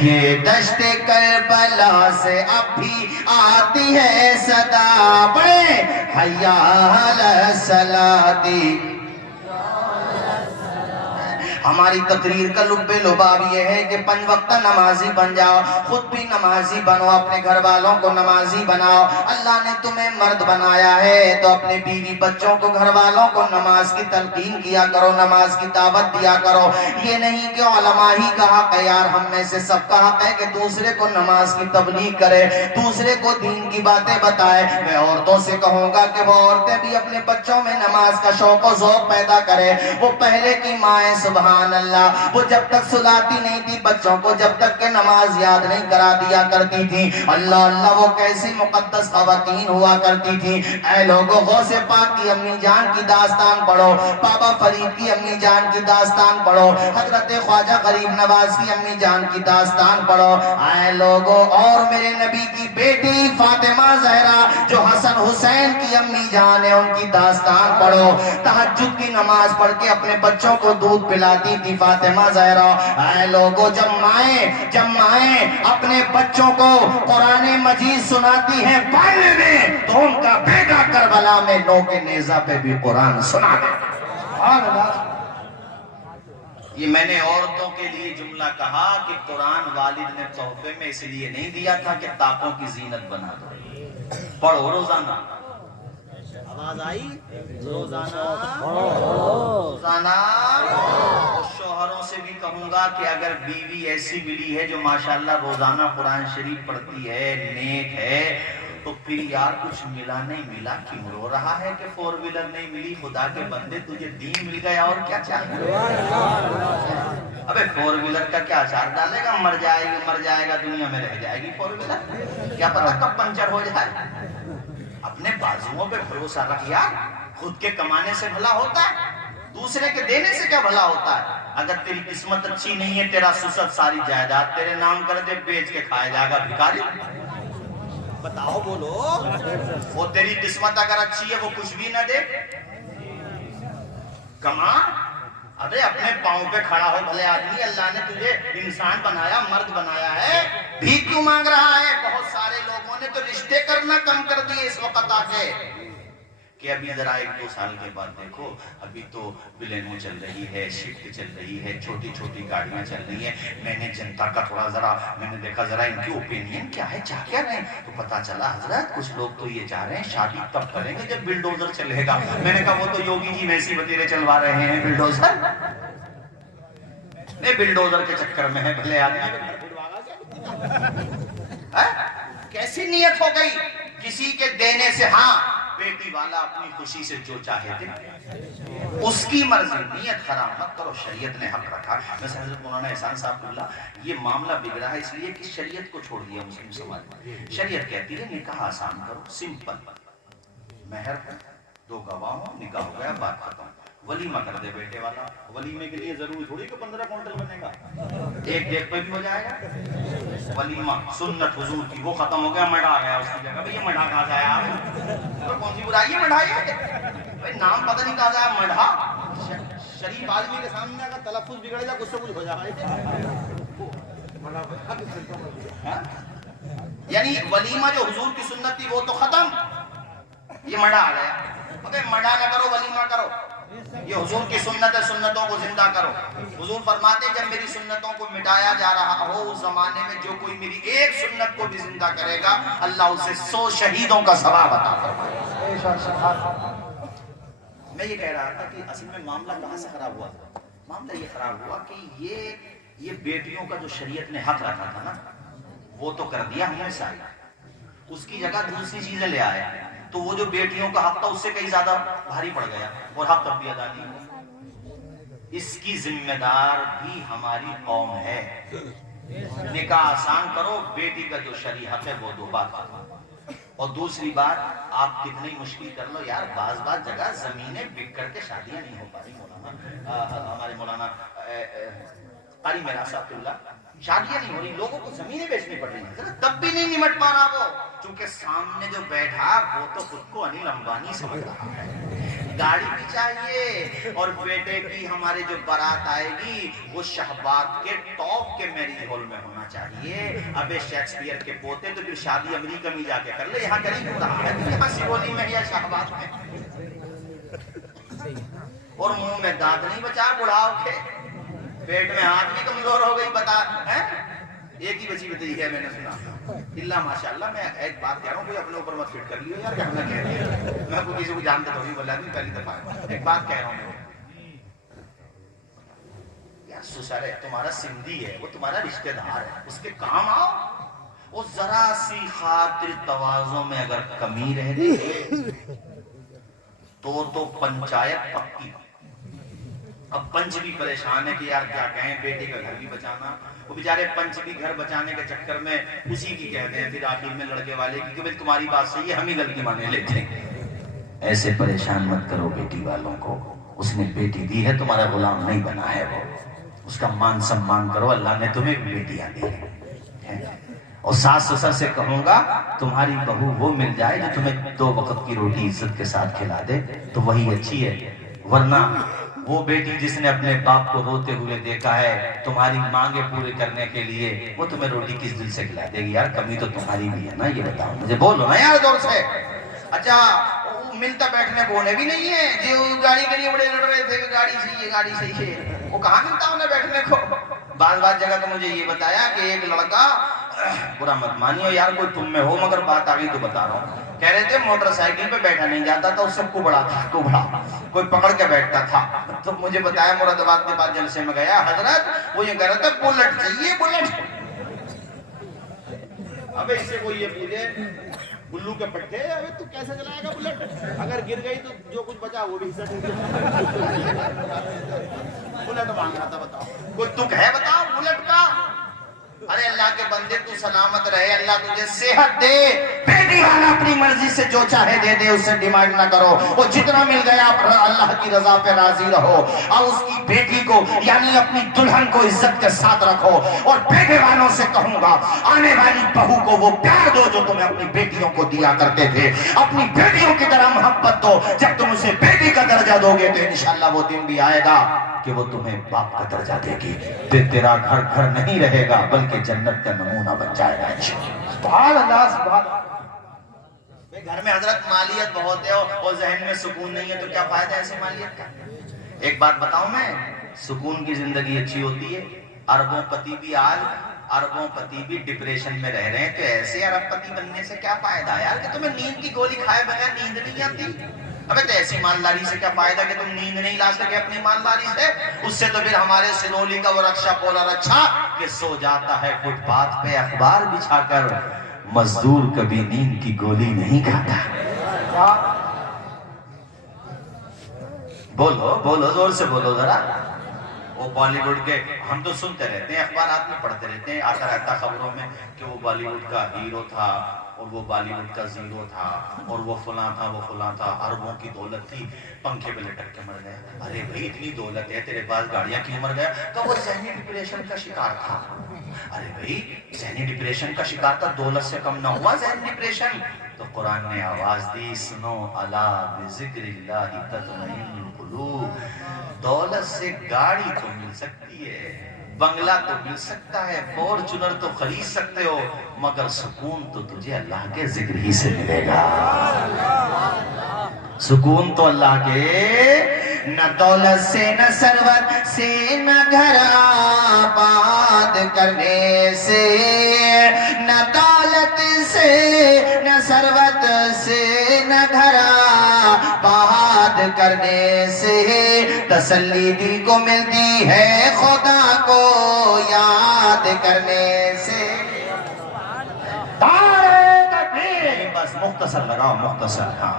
یہ دشت کربلا سے اب بھی آتی ہے صدا۔ پڑھیں حیا علی الصلاۃ۔ ہماری تقریر کا لب لباب یہ ہے کہ 5 وقتہ نمازی بن جاؤ، خود بھی نمازی بنو، اپنے گھر والوں کو نمازی بناؤ۔ اللہ نے تمہیں مرد بنایا ہے تو اپنے بیوی بچوں کو، گھر والوں کو نماز کی تلقین کیا کرو، نماز کی دعوت دیا کرو۔ یہ نہیں کہ علماء ہی کا حق ہے، یار ہم میں سے سب کا حق ہے کہ دوسرے کو نماز کی تبلیغ کرے، دوسرے کو دین کی باتیں بتائے۔ میں عورتوں سے کہوں گا کہ وہ عورتیں بھی اپنے بچوں میں نماز کا شوق و ذوق پیدا کرے۔ وہ پہلے کی مائیں سبحان اللہ، وہ جب تک سلاتی نہیں تھی بچوں کو، جب تک کہ نماز یاد نہیں کرا دیا کرتی تھی، اللہ اللہ وہ کیسی مقدس خواتین ہوا کرتی تھی۔ اے لوگوں، غوث پاک کی امی جان کی داستان پڑھو، بابا فرید کی امی جان کی داستان پڑھو، حضرت خواجہ غریب نواز کی امی جان کی داستان پڑھو۔ اے لوگوں، اور میرے نبی کی بیٹی فاطمہ زہرا جو حسن حسین کی امی جان ہے، ان کی داستان پڑھو۔ تہجد کی نماز پڑھ کے اپنے بچوں کو دودھ پلاتی تھی فاطمہ زہرا۔ اے لوگوں، جب مائیں اپنے بچوں کو قرآن مجید سناتی ہیں پڑھنے میں، تو ان کا بیٹا کربلا میں نوک نیزہ پہ بھی قرآن سناتا۔ یہ میں نے عورتوں کے لیے جملہ کہا کہ قرآن والد نے تحفے میں اس لیے نہیں دیا تھا کہ طاقوں کی زینت بنا دو، پڑھو روزانہ۔ آواز آئی؟ روزانہ ہوگا کہ اگر بیوی ایسی ملی ہے جو ماشاءاللہ روزانہ قرآن شریف پڑھتی ہے، نیک ہے، تو پھر یار کچھ ملا نہیں ملا کیوں رو رہا ہے کہ فور ویلر نہیں ملی؟ خدا کے بندے تجھے دین مل گیا اور کیا چاہیے؟ ابے فور ویلر کا کیا اچار ڈالے گا؟ مر جائے گا دنیا میں رہ جائے گی فور ویلر، کیا پتا کب پنچر ہو جائے۔ اپنے بازوؤں پہ بھروسہ رکھ یار، خود کے کمانے سے بھلا ہوتا ہے، دوسرے کے دینے سے کیا بھلا ہوتا ہے؟ اگر تیری قسمت اچھی نہیں ہے، تیرا سسد ساری جائیداد تیرے نام کر دے، بیچ کے کھائے جائے گا بھکاری؟ بتاؤ بولو۔ وہ تیری قسمت اگر اچھی ہے وہ کچھ بھی نہ دے، کما، ارے اپنے پاؤں پہ کھڑا ہو بھلے آدمی، اللہ نے تجھے انسان بنایا، مرد بنایا ہے، بھی کیوں مانگ رہا ہے؟ بہت سارے لوگوں نے تو رشتے کرنا کم کر دیے اس وقت آ کے، کہ ابھی ذرا 1-2 سال کے بعد دیکھو، ابھی تو بلینو چل رہی ہے، شفٹ چل رہی ہے، چھوٹی چھوٹی گاڑیاں چل رہی ہیں، میں نے جنتا کا تھوڑا میں نے دیکھا ذرا ان کی اوپینین کیا ہے، چاہ کیا رہے ہیں، تو پتا چلا حضرت کچھ لوگ تو یہ چاہ رہے ہیں شادی تب کریں گے جب بلڈوزر چلے گا۔ میں نے کہا وہ تو یوگی جی ویسی وتیرے چلوا رہے ہیں، بلڈوزر نہیں، بلڈوزر کے چکر میں ہے بھلے آدمی۔ کیسی نیت ہو گئی کسی کے دینے سے؟ ہاں بیٹی والا اپنی خوشی سے جو چاہے دے، اس کی مرضی، نیت خراب مت کرو، شریعت نے حق رکھا۔ ویسے حضرت مولانا احسان صاحب اللہ یہ معاملہ بگڑا ہے اس لیے کہ شریعت کو چھوڑ دیا مسلم سماج میں۔ شریعت کہتی ہے نکاح آسان کرو، سمپل، مہر 2 گواہ ہو، نکاح ہو گیا، بات ختم، ولیمہ کر دے بیٹے والا۔ ولیمے کے لیے ضروری تھوڑی کہ 15 کوئنٹل بنے گا، 1 دیگ پہ بھی ہو جائے گا۔ ولیمہ سنت حضور کی، وہ ختم ہو گیا، مڈھا آ گیا اس کی جگہ۔ بھئی یہ مڈھا کہاں سے آیا؟ تو کون سی برائی ہے مڈھا؟ یہ نام پتہ نہیں کہاں سے آیا مڈھا۔ شریف آدمی کے سامنے اگر تلفظ بگڑ جائے کچھ سے کچھ ہو جائے، یعنی ولیمہ جو حضور کی سنت تھی وہ تو ختم، یہ مڈھا آ گیا۔ مگر مڈھا نہ کرو، ولیمہ کرو، یہ حضور کی سنت ہے، سنتوں کو زندہ کرو۔ حضور فرماتے جب میری سنتوں کو مٹایا جا رہا ہو، اس زمانے میں جو کوئی میری ایک سنت کو بھی زندہ کرے گا، اللہ اسے 100 شہیدوں کا ثواب عطا فرمائے۔ میں یہ کہہ رہا تھا کہ اصل میں معاملہ کہاں سے خراب ہوا؟ معاملہ یہ خراب ہوا کہ یہ بیٹیوں کا جو شریعت نے حق رکھا تھا نا، وہ تو کر دیا ہم نے ساری، اس کی جگہ دوسری چیزیں لے آئے، تو وہ جو بیٹیوں کا حق تھا اس سے کئی زیادہ بھاری پڑ گیا، اور حق تب بھی ادا نہیں ہوا۔ اس کی ذمہ دار بھی ہماری قوم ہے۔ نکاح آسان کرو، بیٹی کا جو شرعی حق ہے وہ دو، بات ختم۔ اور دوسری بات، آپ کتنی مشکل کر لو یار، بعض جگہ زمینیں بک کر کے شادیاں نہیں ہو پا رہی۔ مولانا ہمارے مولانا قاری میرا صاحب اللہ، شادیاں نہیں ہو رہی، لوگوں کو زمینیں بیچنی پڑ رہی ہیں، تب بھی نہیں نمٹ پا رہا وہ، چونکہ سامنے جو بیٹھا وہ تو خود کو انل امبانی سمجھ رہا ہے، گاڑی بھی چاہیے، اور بیٹے کی ہمارے جو بارات آئے گی وہ شہباد کے ٹاپ کے میرج ہال میں ہونا چاہیے۔ ابے شیکسپیئر کے پوتے تو پھر شادی امریکہ میں جا کے کر لے، یہاں قریب ہو رہا ہے، یہاں سیرولی میں یا شہباد میں، اور منہ میں دانت نہیں بچا بڑھاؤ کے، پیٹ میں ہاتھ بھی کمزور ہو گئی، بتا ایک ہی بچی بتائی ہے میں نے سنا اللہ ماشاءاللہ۔ میں ایک بات کہہ رہا ہوں، کوئی اپنے اوپر مت فٹ کر لیو یار، کہنا کہہ دیا، میں کوئی کسی کو جانتا تھوڑی، بولا نہیں پہلی دفعہ ایک بات کہہ رہا ہوں میں یار، سسر ہے تمہارا سندھی ہے، وہ تمہارا رشتہ دار ہے، اس کے کام آؤ، وہ ذرا سی خاطر تواضع میں اگر کمی رہ گئی تو پنچایت پکی۔ اب پنچ بھی پریشان ہے کہ یار کیا کہیں، بیٹے کا گھر بھی بچانا، وہ بیچارے پنچ بھی گھر بچانے کے چکر میں اسی کی کہتے ہیں پھر آخر میں لڑکے والے کی کہ بھئی تمہاری بات صحیح ہے، ہم ہی غلطی مانے لیتے ہیں۔ ایسے پریشان مت کرو بیٹی والوں کو، اس نے بیٹی دی ہے، تمہارا غلام نہیں بنا ہے وہ، اس کا مان سمان کرو، اللہ نے تمہیں بھی بیٹیاں دی ہیں۔ اور ساس سسر سے کہوں گا تمہاری بہو وہ مل جائے جو تمہیں 2 وقت کی روٹی عزت کے ساتھ کھلا دے تو وہی اچھی ہے، ورنہ وہ بیٹی جس نے اپنے باپ کو روتے ہوئے دیکھا ہے تمہاری مانگیں پورے کرنے کے لیے، وہ تمہیں روٹی کس دل سے کھلا دے گی یار؟ کمی تو تمہاری بھی ہے نا، یہ بتاؤ مجھے، بولو نا یار دور سے۔ اچھا ملتا بیٹھنے کو انہیں بھی نہیں ہے، جو گاڑی کے لیے بڑے لڑ رہے تھے کہ گاڑی صحیح ہے گاڑی صحیح ہے، وہ کہاں ملتا انہیں بیٹھنے کو؟ بعض جگہ تو مجھے یہ بتایا کہ ایک لڑکا برا مت مانیو یار، کوئی تم میں ہو مگر بات آگئی تو بتا رہا ہوں۔ کہہ رہے تھے موٹر سائیکل پہ بیٹھا نہیں جاتا تھا، اس سے کبڑا تھا، کبڑا کوئی پکڑ کے بیٹھتا تھا۔ تو مجھے بتایا مراد آباد کے بعد جلسے میں گیا، حضرت وہ یہ کہہ رہا تھا بلٹ چاہیے، بلٹ۔ ابے اسے کوئی یہ پوچھے گلو کے پٹھے، ابے تو کیسے چلائے گا بلٹ؟ اگر گر گئی تو جو کچھ بچا وہ بھی حصہ ٹوٹ گیا۔ بلٹ مانگ رہا تھا، بتاؤ کوئی تک ہے بتاؤ بلٹ کا؟ ارے اللہ کے بندے تو سلامت رہے، اللہ تجھے صحت دے، بیٹی والا اپنی مرضی سے جو چاہے دے دے، اس سے ڈیمانڈ نہ کرو، وہ جتنا مل گیا اللہ کی رضا پہ راضی رہو، اور اس کی بیٹی کو یعنی اپنی دلہن کو عزت کے ساتھ رکھو۔ اور بیٹے والوں سے کہوں گا آنے والی بہو کو وہ پیار دو جو تمہیں اپنی بیٹیوں کو دیا کرتے تھے، اپنی بیٹیوں کی طرح محبت دو۔ جب تم اسے بیٹی کا درجہ دو گے تو انشاءاللہ وہ دن بھی آئے گا کہ وہ تمہیں باپ کا درجہ دے گی، پھر تیرا گھر گھر نہیں رہے گا بلکہ جنت کا نمونہ بن جائے گا انشاءاللہ۔ سبحان اللہ، سبحان اللہ۔ گھر میں حضرت مالیت بہت ہے اور ذہن میں سکون نہیں ہے تو کیا فائدہ ہے ایسی مالیت کا؟ ایک بات بتاؤں میں، سکون کی زندگی اچھی ہوتی ہے۔ اربوں پتی بھی آج اربوں پتی بھی ڈپریشن میں رہ رہے ہیں، تو ایسے ارب پتی بننے سے کیا فائدہ ہے یار کہ تمہیں نیند کی گولی کھائے بغیر نیند نہیں آتی؟ ابے تو ایسی ایمانداری سے کیا فائدہ کہ تم نیند نہیں لا سکے اپنی ایمانداری سے؟ اس سے تو پھر ہمارے سنولی کا وہ رکشا پولر اچھا کہ سو جاتا ہے فٹ پاتھ پہ اخبار بچھا کر، مزدور کبھی نیند کی گولی نہیں کھاتا۔ بولو بولو زور سے بولو ذرا۔ وہ بالی ووڈ کے ہم تو سنتے رہتے ہیں، اخبارات میں پڑھتے رہتے ہیں، آتا رہتا خبروں میں کہ وہ بالی ووڈ کا ہیرو تھا اور وہ بالی ووڈ کا زیرو تھا اور وہ فلاں تھا وہ فلاں تھا، اربوں کی دولت تھی، پنکھے پہ لٹک کے مر گیا۔ ارے بھائی اتنی دولت ہے تیرے پاس، گاڑیاں کیوں مر گیا؟ تو وہ ذہنی ڈپریشن کا شکار تھا۔ ارے بھائی ذہنی ڈپریشن کا شکار تھا، دولت سے کم نہ ہوا ذہنی ڈپریشن؟ تو قرآن نے آواز دی، سنو الا بذکر اللہ تطمئن القلوب۔ دولت سے گاڑی تو مل سکتی ہے، بنگلہ تو مل سکتا ہے، فارچونر تو خرید سکتے ہو، مگر سکون تو تجھے اللہ کے ذکر ہی سے ملے گا۔ سکون تو اللہ کے، نہ دولت سے نہ ثروت سے نہ گھر آباد کرنے سے، نہ دولت سے نہ ثروت سے نہ گھر آباد کرنے سے، تسلی دل کو ملتی ہے خدا کو یاد کرنے سے۔ بس مختصر لگاؤ، مختصر۔ ہاں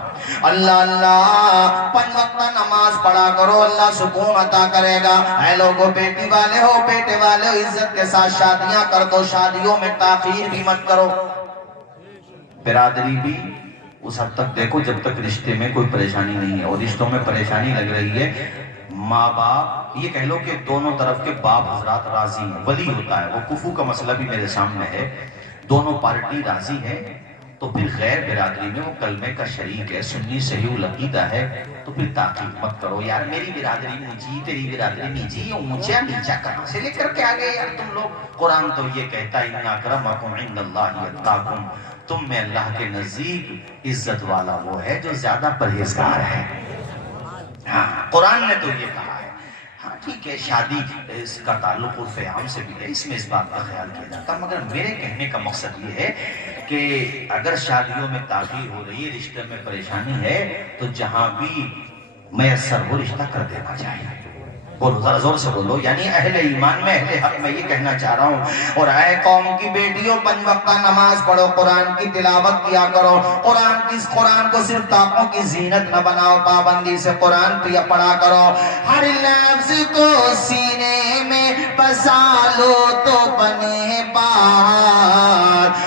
اللہ اللہ، 5 وقت نماز پڑھا کرو، اللہ سکون عطا کرے گا۔ اے لوگو بیٹی والے ہو بیٹے والے ہو، عزت کے ساتھ شادیاں کر دو، شادیوں میں تاخیر بھی مت کرو۔ برادری بھی اس حد تک دیکھو جب تک رشتے میں کوئی پریشانی نہیں ہے، اور رشتوں میں پریشانی لگ رہی ہے، ماں باپ یہ کہہ لو کہ دونوں طرف کے باپ حضرات راضی ہیں، ولی ہوتا ہے، وہ کفو کا مسئلہ بھی میرے سامنے ہے، دونوں پارٹی راضی ہیں، تو پھر غیر برادری میں وہ کلمے کا شریک ہے، سنی صحیح العقیدہ ہے، تو پھر تاخیر مت کرو۔ یار میری برادری نیچی، تیری برادری نیچی، یہ اونچا نیچا کہاں سے لے کر کے آگئے یار تم لوگ؟ قرآن تو یہ کہتا ہے اِنَّ أَكْرَمَكُمْ عِندَ اللَّهِ أَتْقَاكُمْ، تم میں اللہ کے نزدیک عزت والا وہ ہے جو زیادہ پرہیزگار ہے۔ ہاں قرآن نے تو یہ کہا ہے۔ ہاں ٹھیک ہے، شادی اس کا تعلق عرف عام سے بھی ہے، اس میں اس بات کا خیال کیا جاتا، مگر میرے کہنے کا مقصد یہ ہے کہ اگر شادیوں میں تاخیر ہو رہی ہے، رشتے میں پریشانی ہے، تو جہاں بھی میسر ہو رشتہ کر دینا چاہیے۔ بولو ذرا زور سے بولو، یعنی اہل ایمان میں اہل حق میں یہ کہنا چاہ رہا ہوں۔ اور اے قوم کی بیٹیوں، 5 وقت نماز پڑھو، قرآن کی تلاوت کیا کرو، قرآن کو صرف طاقوں کی زینت نہ بناؤ، پابندی سے قرآن پڑھا کرو، ہر لفظ کو سینے میں بسا لو تو بنے پار۔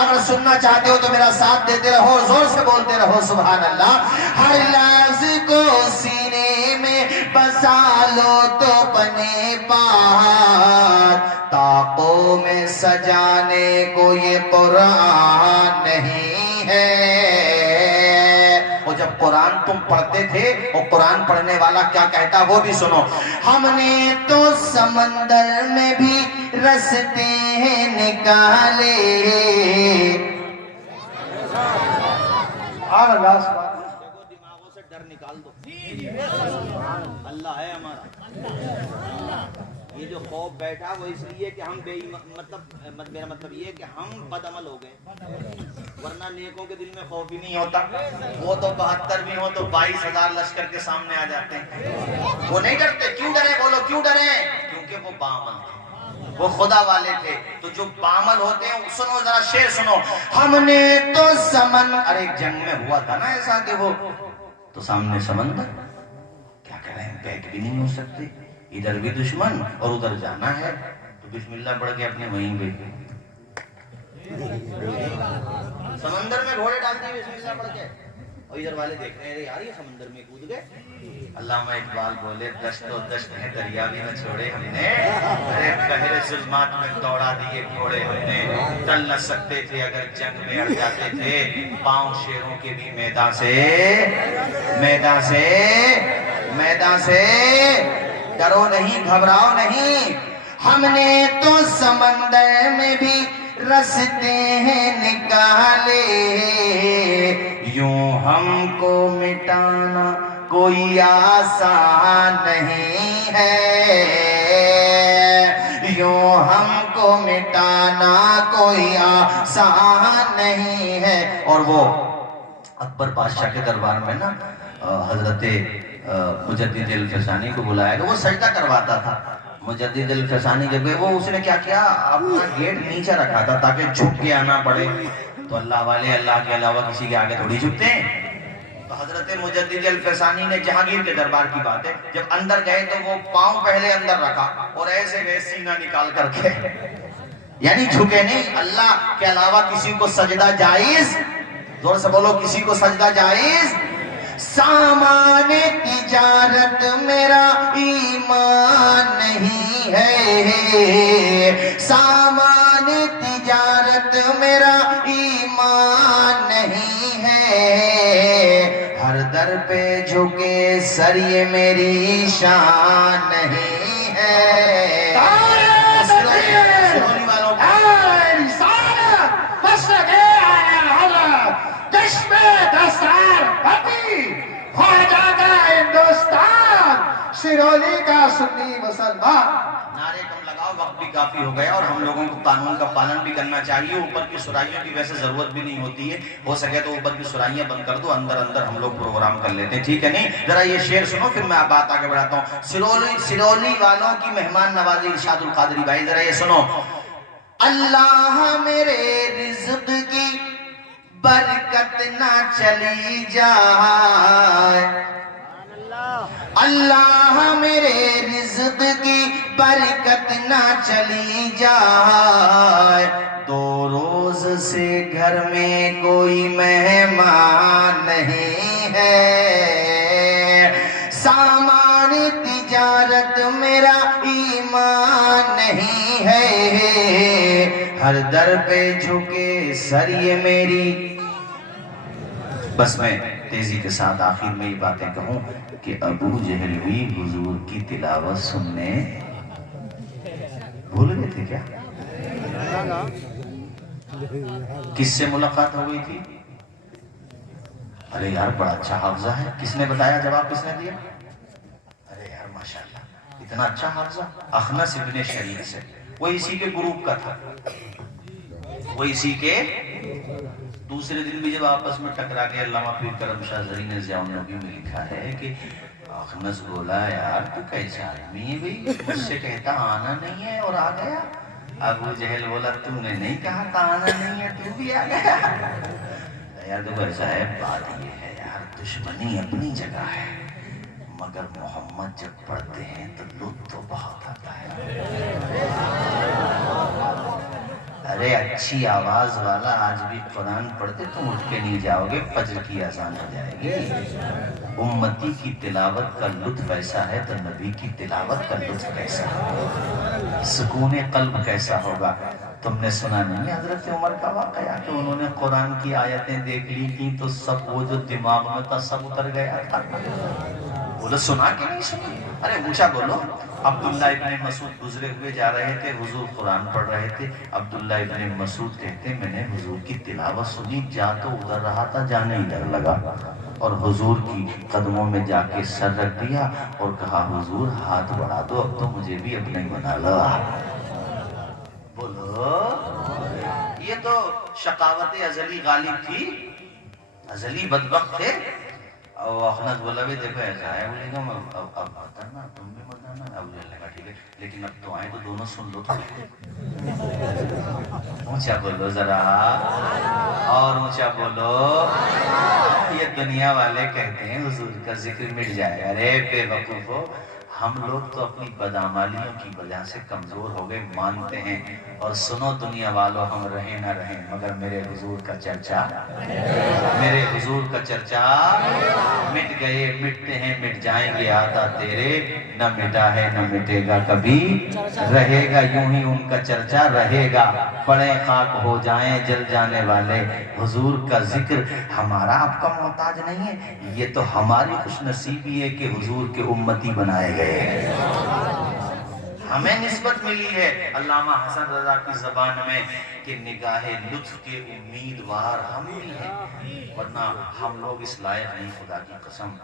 اگر سننا چاہتے ہو تو میرا ساتھ دیتے رہو، زور سے بولتے رہو سبحان اللہ۔ ہر لفظ کو سینے میں بسا لو تو بنے پہاڑ، طاقوں میں سجانے کو یہ قرآن نہیں ہے۔ اور جب قرآن تم پڑھتے تھے، اور قرآن پڑھنے والا کیا کہتا وہ بھی سنو، ہم نے تو سمندر میں بھی رستے نکالے۔ دماغوں سے ڈر نکال دو، اللہ ہے ہمارا۔ یہ جو خوف بیٹھا وہ اس لیے کہ ہم میرا مطلب یہ ہے کہ ہم بد عمل ہو گئے، ورنہ نیکوں کے دل میں خوف ہی نہیں ہوتا۔ وہ تو 72 بھی ہو تو 22,000 لشکر کے سامنے آ جاتے ہیں، وہ نہیں ڈرتے۔ کیوں ڈرے؟ بولو کیوں ڈرے؟ کیونکہ وہ باعمل تھے، وہ خدا والے تھے۔ تو جو باعمل ہوتے ہیں، سنو ذرا شعر سنو۔ ہم نے تو ارے جنگ میں ہوا تھا نا ایسا کہ وہ تو سامنے سمندر، کیا کریں، بیک بھی نہیں ہو سکتے، ادھر بھی دشمن اور ادھر جانا ہے، تو بسم اللہ پڑھ کے اپنے وہیں پہ سمندر میں گھوڑے ڈال دیے بسم اللہ پڑھ کے، اور ادھر والے دیکھ رہے ہیں یار یہ سمندر میں کود گئے۔ علامہ اقبال بولے دشت و دشت ہے دریا بھی نہ چھوڑے ہم نے، ارے قہر ظلمات میں دوڑا دیے گھوڑے ہم نے، ٹل نہ سکتے تھے اگر جنگ میں اڑ جاتے تھے، پاؤں شیروں کے بھی میدان سے ڈرو نہیں گھبراؤ نہیں۔ ہم نے تو سمندر میں بھی رستے ہیں نکالے، یوں ہم کو مٹانا کوئی آسان نہیں ہے، یوں ہم کو مٹانا کوئی آسان نہیں ہے۔ اور وہ اکبر بادشاہ کے دربار میں نا حضرت مجدد الفسانی کو بلایا گیا، وہ سجدہ کرواتا تھا۔ مجدد الفسانی جب وہ اس نے کیا کیا، اپنا گیٹ نیچے رکھا تھا تاکہ جھک کے آنا پڑے، تو اللہ والے اللہ کے علاوہ کسی کے آگے تھوڑی جھکتے ہیں۔ تو حضرت مجدد الفسانی نے جہانگیر کے دربار کی بات ہے، جب اندر گئے تو وہ پاؤں پہلے اندر رکھا اور ایسے گئے سینہ نکال کر کے، یعنی جھکے نہیں۔ اللہ کے علاوہ کسی کو سجدہ جائز، زور سے بولو کسی کو سجدہ جائز۔ سامان تجارت میرا ایمان نہیں ہے، سامان تجارت میرا ایمان نہیں ہے، ہر در پہ جھکے سر یہ میری شان نہیں ہے۔ سرولی کا سنی مسلمان، نعرے کم لگاؤ، وقت بھی کافی ہو گیا اور ہم لوگوں کو قانون کا پالن بھی کرنا چاہیے۔ اوپر کی سرائیوں کی ویسے ضرورت بھی نہیں ہوتی ہے، ہو سکے تو اوپر کی سرائیاں بند کر دو، اندر اندر ہم لوگ پروگرام کر لیتے ہیں، ٹھیک ہے نہیں؟ ذرا یہ شعر سنو پھر میں بات آگے بڑھاتا ہوں۔ سرولی والوں کی مہمان نوازی ارشاد القادری بھائی، ذرا یہ سنو۔ اللہ میرے رزق کی برکت نہ چلی جائے، اللہ میرے رزق کی برکت نہ چلی جائے، 2 روز سے گھر میں کوئی مہمان نہیں ہے، سامان تجارت میرا ایمان نہیں ہے، ہر در پہ جھکے سر یہ میری۔ بس میں تیزی کے ساتھ آخر میں یہ باتیں کہوں کہ ابو جہل بھی حضور کی تلاوت سننے بھول گئے تھے کیا؟ کس سے ملاقات ہو گئی تھی؟ ارے یار بڑا اچھا حافظہ ہے، کس نے بتایا، جواب کس نے دیا؟ ارے یار ماشاءاللہ اتنا اچھا حافظہ۔ اخنس ابن شریک سے، وہ اسی کے گروپ کا تھا، وہ اسی کے۔ دوسرے دن بھی جب آپس میں ٹکرا گئے، علامہ پیر کرم شاہ زری نے ضیاء النبی میں لکھا ہے کہ اخنس بولا یار تو کیسا آدمی ہے بھئی، مجھ سے کہتا آنا نہیں ہے اور آ گیا۔ ابو جہل بولا تم نے نہیں کہا تھا آنا نہیں ہے، تو بھی آ گیا۔ یار تو ایسا ہے، بات یہ ہے یار دشمنی اپنی جگہ ہے، مگر محمد جب پڑھتے ہیں تو لطف تو بہت آتا ہے۔ ارے اچھی آواز والا آج بھی قرآن پڑھتے تم اٹھ کے نہیں جاؤ گے، فجر کی اذان ہو جائے گی۔ امتی کی تلاوت کا لطف ایسا ہے تو نبی کی تلاوت کا لطف کیسا ہے، سکون قلب کیسا ہوگا۔ تم نے سنا نہیں حضرت عمر کا واقعہ کہ انہوں نے قرآن کی آیتیں دیکھ لی تھی تو سب وہ جو دماغ میں تھا سب اتر گیا تھا۔ بولو سنا کہ نہیں سنی؟ ارے اونچا بولو۔ عبداللہ ابن مسعود گزرے ہوئے جا رہے تھے، حضور قرآن پڑھ رہے تھے، عبداللہ ابن مسعود کہتے میں نے حضور کی تلاوت سنی، جا تو ادھر رہا تھا جانے ادھر لگا۔ اور حضور کی قدموں میں جا کے سر رکھ دیا اور کہا حضور ہاتھ بڑھا دو، اب تو مجھے بھی اپنا ہی بنا لو۔ بولو، یہ تو شقاوت ازلی غالب تھی، ازلی بدبخت تھے۔ اور اخنس بولا بھی دیکھو ایسا ہے، بولے گا اب بتانا تم بھی بتانا، اب بولنے کا ٹھیک ہے لیکن اب تو آئے تو دونوں سن لو۔ اونچا بولو ذرا، اور اونچا بولو۔ یہ دنیا والے کہتے ہیں حضور کا ذکر مٹ جائے، ارے بے وقوفو، ہم لوگ تو اپنی بدعمالیوں کی وجہ سے کمزور ہو گئے مانتے ہیں، اور سنو دنیا والوں، ہم رہیں نہ رہیں مگر میرے حضور کا چرچا، میرے حضور کا چرچا مٹ گئے، مٹتے ہیں، مٹ جائیں گے آتا تیرے، نہ مٹا ہے نہ مٹے گا کبھی، رہے گا یوں ہی ان کا چرچا رہے گا، پڑے خاک ہو جائیں جل جانے والے، حضور کا ذکر ہمارا آپ کا محتاج نہیں ہے، یہ تو ہماری خوش نصیبی ہے کہ حضور کے امتی بنائے گئے، ہمیں نسبت ملی ہے علامہ حسن رضا کی زبان میں کہ نگاہ لطف کے امیدوار ہم بھی ہیں، ورنہ ہم لوگ اس لائق نہیں، خدا کی قسم۔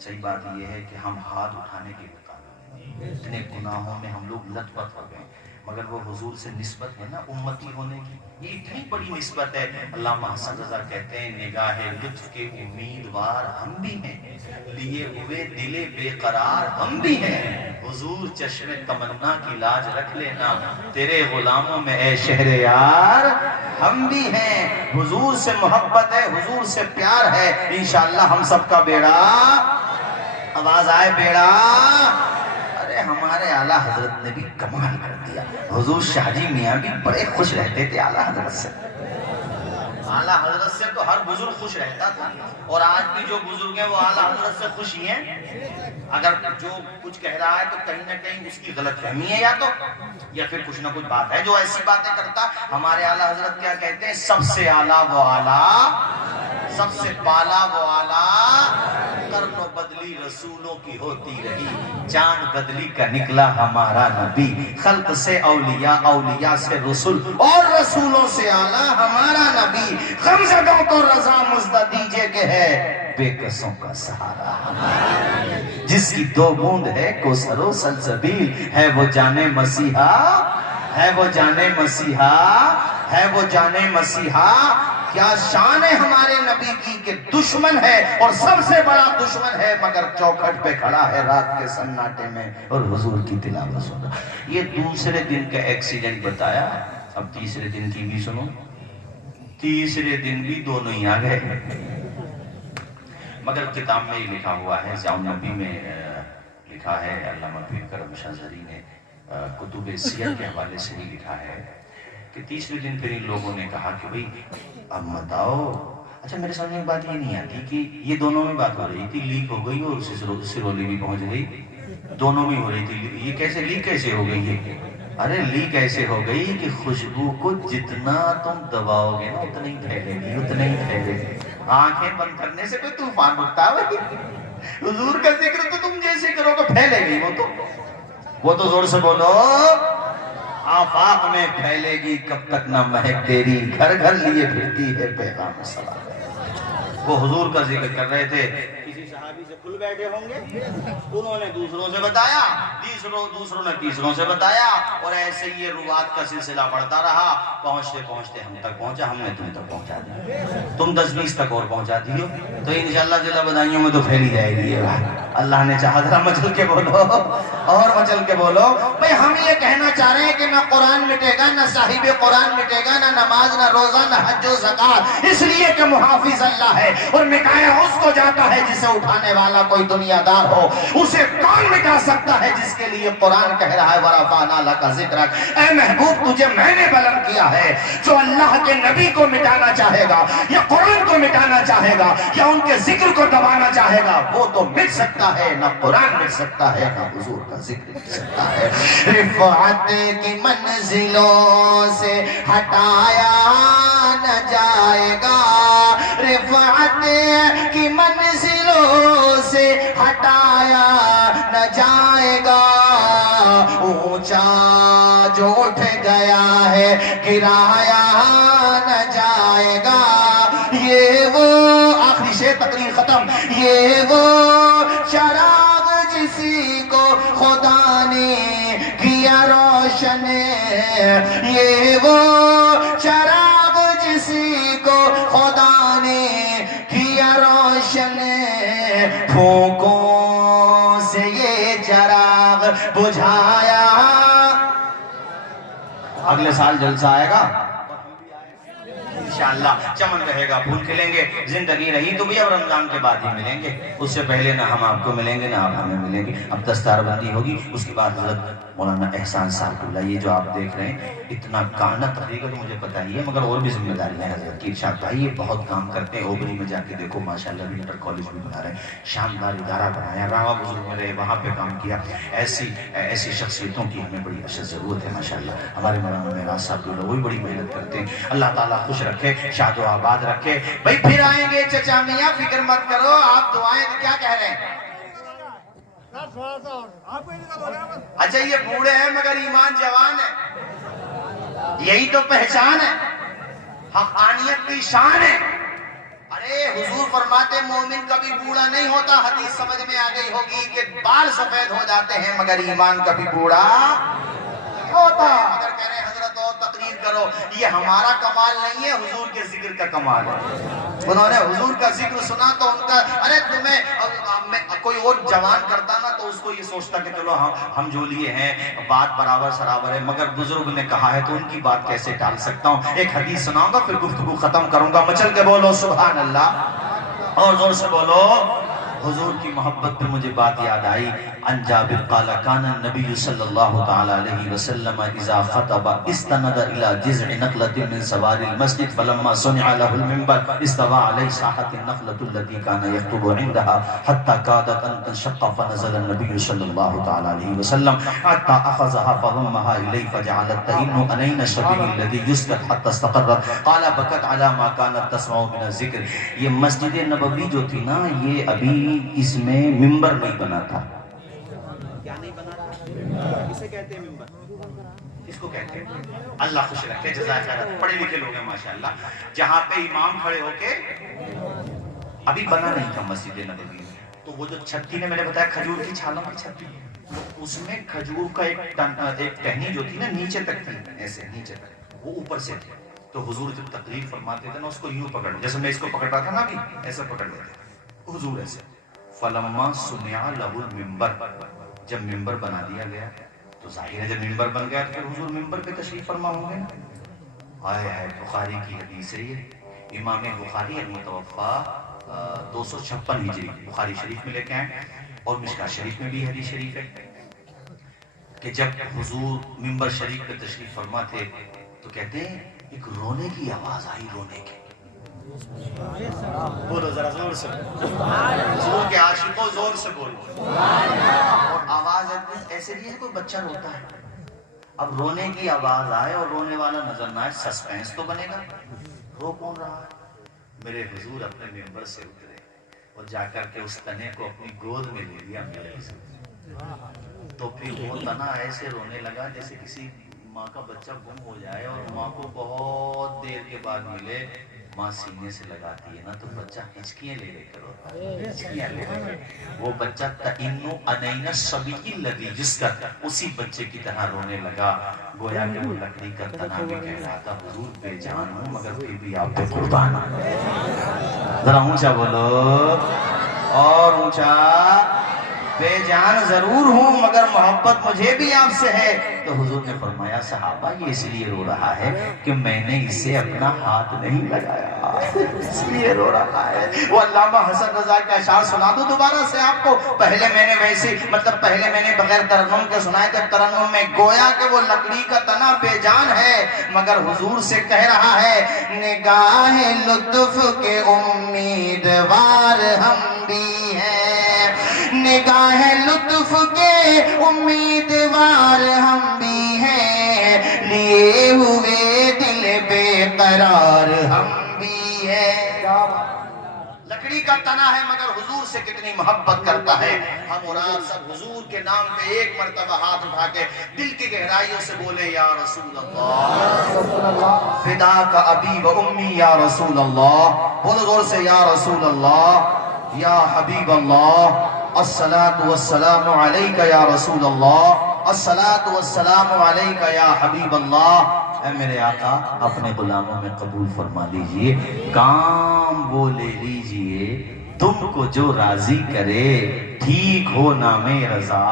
صحیح بات یہ ہے کہ ہم ہاتھ اٹھانے کے مقابلے اتنے گناہوں میں ہم لوگ لت پت ہو گئے، مگر وہ حضور سے نسبت ہے نا امتی ہونے کی، یہ اتنی بڑی نسبت ہے۔ علامہ حسن رضا کہتے ہیں نگاہ لطف کے امیدوار ہم بھی ہیں، لیے ہوئے دل بے قرار ہم بھی ہیں، حضور چشم تمنا کی لاج رکھ لینا، تیرے غلاموں میں اے شہر یار ہم بھی ہیں، حضور سے محبت ہے، حضور سے پیار ہے، انشاءاللہ ہم سب کا بیڑا، آواز آئے بیڑا۔ ارے ہمارے اعلیٰ حضرت نے بھی کمال کر دیا، حضور شاہ جی میاں بھی بڑے خوش رہتے تھے اعلیٰ حضرت سے، اعلیٰ حضرت سے تو ہر بزرگ خوش رہتا تھا، اور آج بھی جو بزرگ ہیں وہ اعلیٰ حضرت سے خوش ہی ہیں، اگر جو کچھ کہہ رہا ہے تو کہیں نہ کہیں اس کی غلط فہمی ہے یا پھر کچھ نہ کچھ بات ہے جو ایسی باتیں کرتا۔ ہمارے اعلیٰ حضرت کیا کہتے ہیں، سب سے اعلیٰ وہ اعلیٰ، سب سے بالا وہ اعلیٰ، قرن و بدلی رسولوں کی ہوتی رہی، چاند بدلی کا نکلا ہمارا نبی، خلق سے اولیاء، اولیاء سے رسول، اور رسولوں سے اعلیٰ ہمارا نبی، غمزدوں کو رضا مزدہ دیجئے کہ ہے بے کسوں کا سہارا ہمارا، جس کی دو بوند ہے کوثر و سلسبیل، ہے وہ جانے مسیحا، ہے وہ جانے مسیحا، ہے وہ جانے مسیحا۔ کیا شان ہے ہمارے نبی کی کہ دشمن ہے اور سب سے بڑا دشمن ہے، مگر چوکھٹ پہ کھڑا ہے رات کے سناٹے میں اور حضور کی تلاوت سن رہا۔ یہ دوسرے دن کا ایکسیڈنٹ بتایا، اب تیسرے دن کی بھی سنو۔ تیسرے دن بھی دونوں ہی آ گئے، مگر کتاب میں ہی لکھا ہوا ہے، ضیاء النبی میں لکھا ہے، علامہ پیر کرم شاہ زری نے کتب سیر کے حوالے سے ہی لکھا ہے کہ تیسرے دن پھر ان لوگوں نے کہا کہ بھئی اب بتاؤ، اچھا میرے سامنے ایک بات یہ نہیں آتی کہ یہ دونوں میں بات ہو رہی تھی، لیک ہو گئی اور سرولی بھی پہنچ گئی، دونوں میں ہو رہی تھی، یہ کیسے لیک کیسے ہو گئی ہے؟ ارے لیک ایسے ہو گئی کہ خوشبو کو جتنا تم دباؤ گے نا اتنا ہی پھیلے گی، اتنا ہی پھیلے گی، آنکھیں بند کرنے سے کوئی طوفان اٹھتا ہے، حضور کا ذکر تو تم جیسے کرو گے پھیلے گی، وہ تو زور سے بولو، آفاق میں پھیلے گی، کب تک نہ مہک تیری، گھر گھر لیے پھرتی ہے پیغام سلام۔ وہ حضور کا ذکر کر رہے تھے، کسی صحابی سے کھل بیٹھے ہوں گے، انہوں نے دوسروں سے بتایا، دوسروں نے تیسروں سے بتایا، اور ایسے یہ روایت کا سلسلہ بڑھتا رہا، پہنچتے پہنچتے ہم تک پہنچا، ہم نے تم تک پہنچا دیا، تم 10-20 تک اور پہنچا دیو تو انشاءاللہ ضلع بدائیوں میں تو پھیلی جائے گی یہ بات۔ اللہ نے چاہا ذرا مچل کے بولو اور مچل کے بولو۔ بھئی ہم یہ کہنا چاہ رہے ہیں کہ نہ قرآن مٹے گا، نہ صاحب قرآن مٹے گا، نہ نماز، نہ روزہ، نہ حج و زکات، اس لیے کہ محافظ اللہ ہے، اور مٹایا اس کو جاتا ہے جسے اٹھانے والا کوئی دنیا دار ہو۔ اسے کون مٹا سکتا ہے جس کے لیے قرآن کہہ رہا ہے وَرَفَعْنَا لَكَ ذِكْرَكَ، اے محبوب تجھے میں نے بلند کیا ہے۔ جو اللہ کے نبی کو مٹانا چاہے گا یا قرآن کو مٹانا چاہے گا یا ان کے ذکر کو دبانا چاہے گا، وہ تو مٹ سکتا ہے، نہ قرآن مٹ سکتا ہے، نہ حضور کا ذکر مٹ سکتا ہے۔ رفعت کی منزلوں سے ہٹایا نہ جائے گا، رفعت کی منزلوں سے ہٹایا نہ جائے گا، اونچا جو اٹھ گیا ہے گرایا نہ جائے گا، یہ وہ آخری شعر تقریر ختم، یہ وہ چراغ جسی کو خدا نے کیا روشن، یہ وہ چراغ جسی کو خدا نے کیا روشن، پھونکوں سے یہ چراغ بجھایا۔ اگلے سال جلسہ آئے گا انشاءاللہ، چمن رہے گا، پھول کھلیں گے، زندگی رہی تو بھی اب رمضان کے بعد ہی ملیں گے، اس سے پہلے نہ ہم آپ کو ملیں گے نہ آپ ہمیں ملیں گے۔ اب دستار بندی ہوگی، اس کے بعد حضرت مولانا احسان صاحب اللہ، یہ جو آپ دیکھ رہے ہیں اتنا کانا تقریبا تو مجھے پتہ ہی ہے، مگر اور بھی ذمہ داریاں ہیں حضرت کی۔ ارشاد بھائی یہ بہت کام کرتے ہیں، اوبری میں جا کے دیکھو ماشاءاللہ انٹر کالج بھی بنا رہے ہیں، شاندار ادارہ بنایا، راوا بزرگ میں رہے وہاں پہ کام کیا۔ ایسی شخصیتوں کی ہمیں بڑی اشد ضرورت ہے ماشاءاللہ۔ ہمارے مولانا معراج صاحب جو وہ بھی بڑی محنت کرتے ہیں، اللہ تعالیٰ خوش رکھے، شاد و آباد رکھے۔ بھائی پھر آئیں گے چچا میاں، فکر مت کرو، آپ دعائیں کیا کہہ رہے ہیں؟ اچھا یہ بوڑھے ہیں مگر ایمان جوان ہے، یہی تو پہچان ہے، حقانیت کی شان ہے۔ ارے حضور فرماتے مومن کبھی بوڑھا نہیں ہوتا، حدیث سمجھ میں آ گئی ہوگی کہ بال سفید ہو جاتے ہیں مگر ایمان کبھی بوڑھا نہیں ہوتا۔ مگر کہہ رہے ہیں حضرت اور تقریر کرو، یہ ہمارا کمال نہیں ہے، حضور کے ذکر کا کمال ہے۔ انہوں نے حضور کا ذکر سنا تو ان کا، ارے تمہیں کوئی اور جوان کرتا نا تو اس کو یہ سوچتا کہ چلو ہم جو لیے ہیں بات برابر سرابر ہے، مگر بزرگ نے کہا ہے تو ان کی بات کیسے ٹال سکتا ہوں۔ ایک حدیث سناؤں گا پھر گفتگو ختم کروں گا، مچل کے بولو سبحان اللہ، اور زور سے بولو۔ حضور کی محبت پہ مجھے بات یاد آئی، عن جابر قال کان النبی صلی اللہ تعالی علیہ وسلم اذا خطب استند الى جذع نخلة من سوار المسجد فلما صنع له المنبر استوى عليه ساحة النخلة التي كان يخطب عندها حتى كادت ان تنشق فنزل النبي صلى الله تعالى عليه وسلم حتى اخذها فضمها اليه فجعلت تئن انين الشبيه الذي يسكت حتى استقرت قال بكت على ما كانت تسمع من الذكر۔ یہ مسجد نبوی جو تھی نا، یہ ابھی اس میں ممبر نہیں بنا تھا۔ کیا نہیں بنا تھا؟ کسے کہتے ہیں ممبر؟ اس کو کہتے ہیں، اللہ خوش رکھے، جزائے خیر، پڑھے لکھے لوگ ہیں ماشاءاللہ۔ جہاں پہ امام کھڑے ہو کے، ابھی بنا نہیں تھا مسجد نبوی میں، تو وہ جو چھت تھی نے میں نے بتایا کھجور کی چھالوں کی چھت تھی، اس میں کھجور کا ایک ٹہنی جو تھی نا نیچے تک تھی، ایسے نیچے تک، وہ اوپر سے تھی۔ تو حضور جب تقریر فرماتے تھے نا اس کو یوں پکڑ، جیسے میں اس کو پکڑ رہا تھا نا ابھی، ایسے پکڑ لیتے حضور ایسے۔ فلما سمع له المنبر، جب ممبر بنا دیا گیا تو ظاہر ہے جب ممبر بن گیا تو پھر حضور ممبر پہ تشریف فرما ہوں گے نا۔ آئے بخاری کی حدیث ہے یہ، امام بخاری المتوفا 256 ہجری بخاری شریف میں لے کے آئے، اور مشکاۃ شریف میں بھی حدیث شریف ہے کہ جب حضور ممبر شریف پہ تشریف فرما تھے تو کہتے ہیں ایک رونے کی آواز آئی، رونے کی۔ بولو ذرا زور سے، حضور کے عاشقوں زور سے بولو۔ اور آواز ایسے نہیں ہے کوئی بچہ روتا ہے، اب رونے کی آواز آئے اور رونے والا نظر نہ آئے، سسپینس تو بنے گا، رو کون رہا ہے؟ میرے حضور اپنے ممبر سے اترے اور جا کر کے اس تنے کو اپنی گود میں لے لیا میرے حضور، تو پھر وہ تنا ایسے رونے لگا جیسے کسی ماں کا بچہ گم ہو جائے اور ماں کو بہت دیر کے بعد ملے، ماں سینے سے لگاتی ہے نا تو بچہ ہچکیاں لے لے کر روتا ہے، ہچکیاں لے لے کر، وہ بچہ تئنو انین الصبی الذی یسکت، اسی بچے کی طرح رونے لگا، گویا کہ وہ لکڑی کا تنا بھی کہلاتا۔ حضور بے جان ہوں مگر پھر بھی آپ پہ قربان ہوں۔ ذرا اونچا بولو، اور اونچا، بے جان ضرور ہوں مگر محبت مجھے بھی آپ سے ہے۔ تو حضور نے فرمایا صحابہ یہ اس لیے رو رہا ہے کہ میں نے اسے اپنا ہاتھ نہیں لگایا، اس لیے رو رہا ہے۔ وہ علامہ حسن رضا کا اشعار سنا دوں دوبارہ سے آپ کو؟ پہلے میں نے ویسے پہلے میں نے بغیر ترنم کے سنائے تھے، ترنم میں گویا کہ وہ لکڑی کا تنا بے جان ہے مگر حضور سے کہہ رہا ہے نگاہ لطف کے امیدوار ہم بھی ہیں، نگاہ لطف کے امیدوار ہم بھی ہیں، لیے ہوئے دل بے قرار ہم بھی ہیں۔ لکڑی کا تنا ہے مگر حضور سے کتنی محبت کرتا ہے۔ ہم اور آپ سب حضور کے نام پہ ایک مرتبہ ہاتھ اٹھا کے دل کی گہرائیوں سے بولے یا رسول اللہ، فدا کا ابی و امی یا رسول اللہ، بولو زور سے یا رسول اللہ، یا حبیب اللہ، الصلاۃ والسلام علیک یا رسول اللہ، الصلاۃ والسلام علیک یا حبیب اللہ۔ اے میرے آقا اپنے غلاموں میں قبول فرما لیجئے، کام وہ لے لیجئے تم کو جو راضی کرے، ٹھیک ہو نام رضا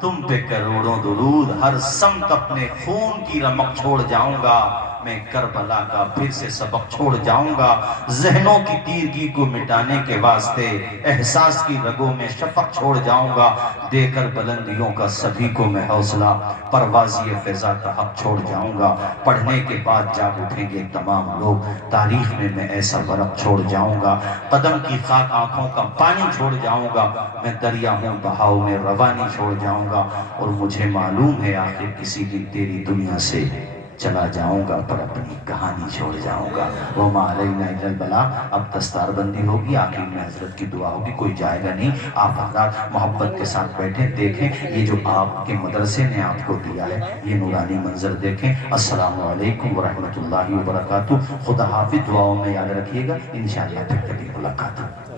تم پہ کروڑوں درود، ہر سمت اپنے خون کی رمق چھوڑ جاؤں گا، میں کربلا کا پھر سے سبق چھوڑ جاؤں گا، ذہنوں کی تیرگی کو مٹانے کے واسطے احساس کی رگوں میں شفق چھوڑ جاؤں گا، دے کر بلندیوں کا سبھی کو میں حوصلہ، پروازی فضا کا حق چھوڑ جاؤں گا، پڑھنے کے بعد جاگ اٹھیں گے تمام لوگ، تاریخ میں ایسا ورق چھوڑ جاؤں گا، قدم کی خاک آنکھوں کا پانی چھوڑ جاؤں گا، میں دریا ہوں بہاؤ میں روانی چھوڑ جاؤں گا، اور مجھے معلوم ہے آخر کسی دن تیری دنیا سے چلا جاؤں گا، پر اپنی کہانی چھوڑ جاؤں گا۔ وَمَا عَلَيْنَا إِلَّا الْبَلَاغُ۔ اب دستار بندی ہوگی، آخر میں حضرت کی دعا ہوگی، کوئی جائے گا نہیں، آپ حضرات محبت کے ساتھ بیٹھیں، دیکھیں یہ جو آپ کے مدرسے نے آپ کو دیا ہے، یہ نورانی منظر دیکھیں۔ السلام علیکم ورحمۃ اللہ وبرکاتہ۔ خدا حافظ، دعاؤں میں یاد رکھیے گا، انشاءاللہ پھر کبھی ملاقات ہوگی۔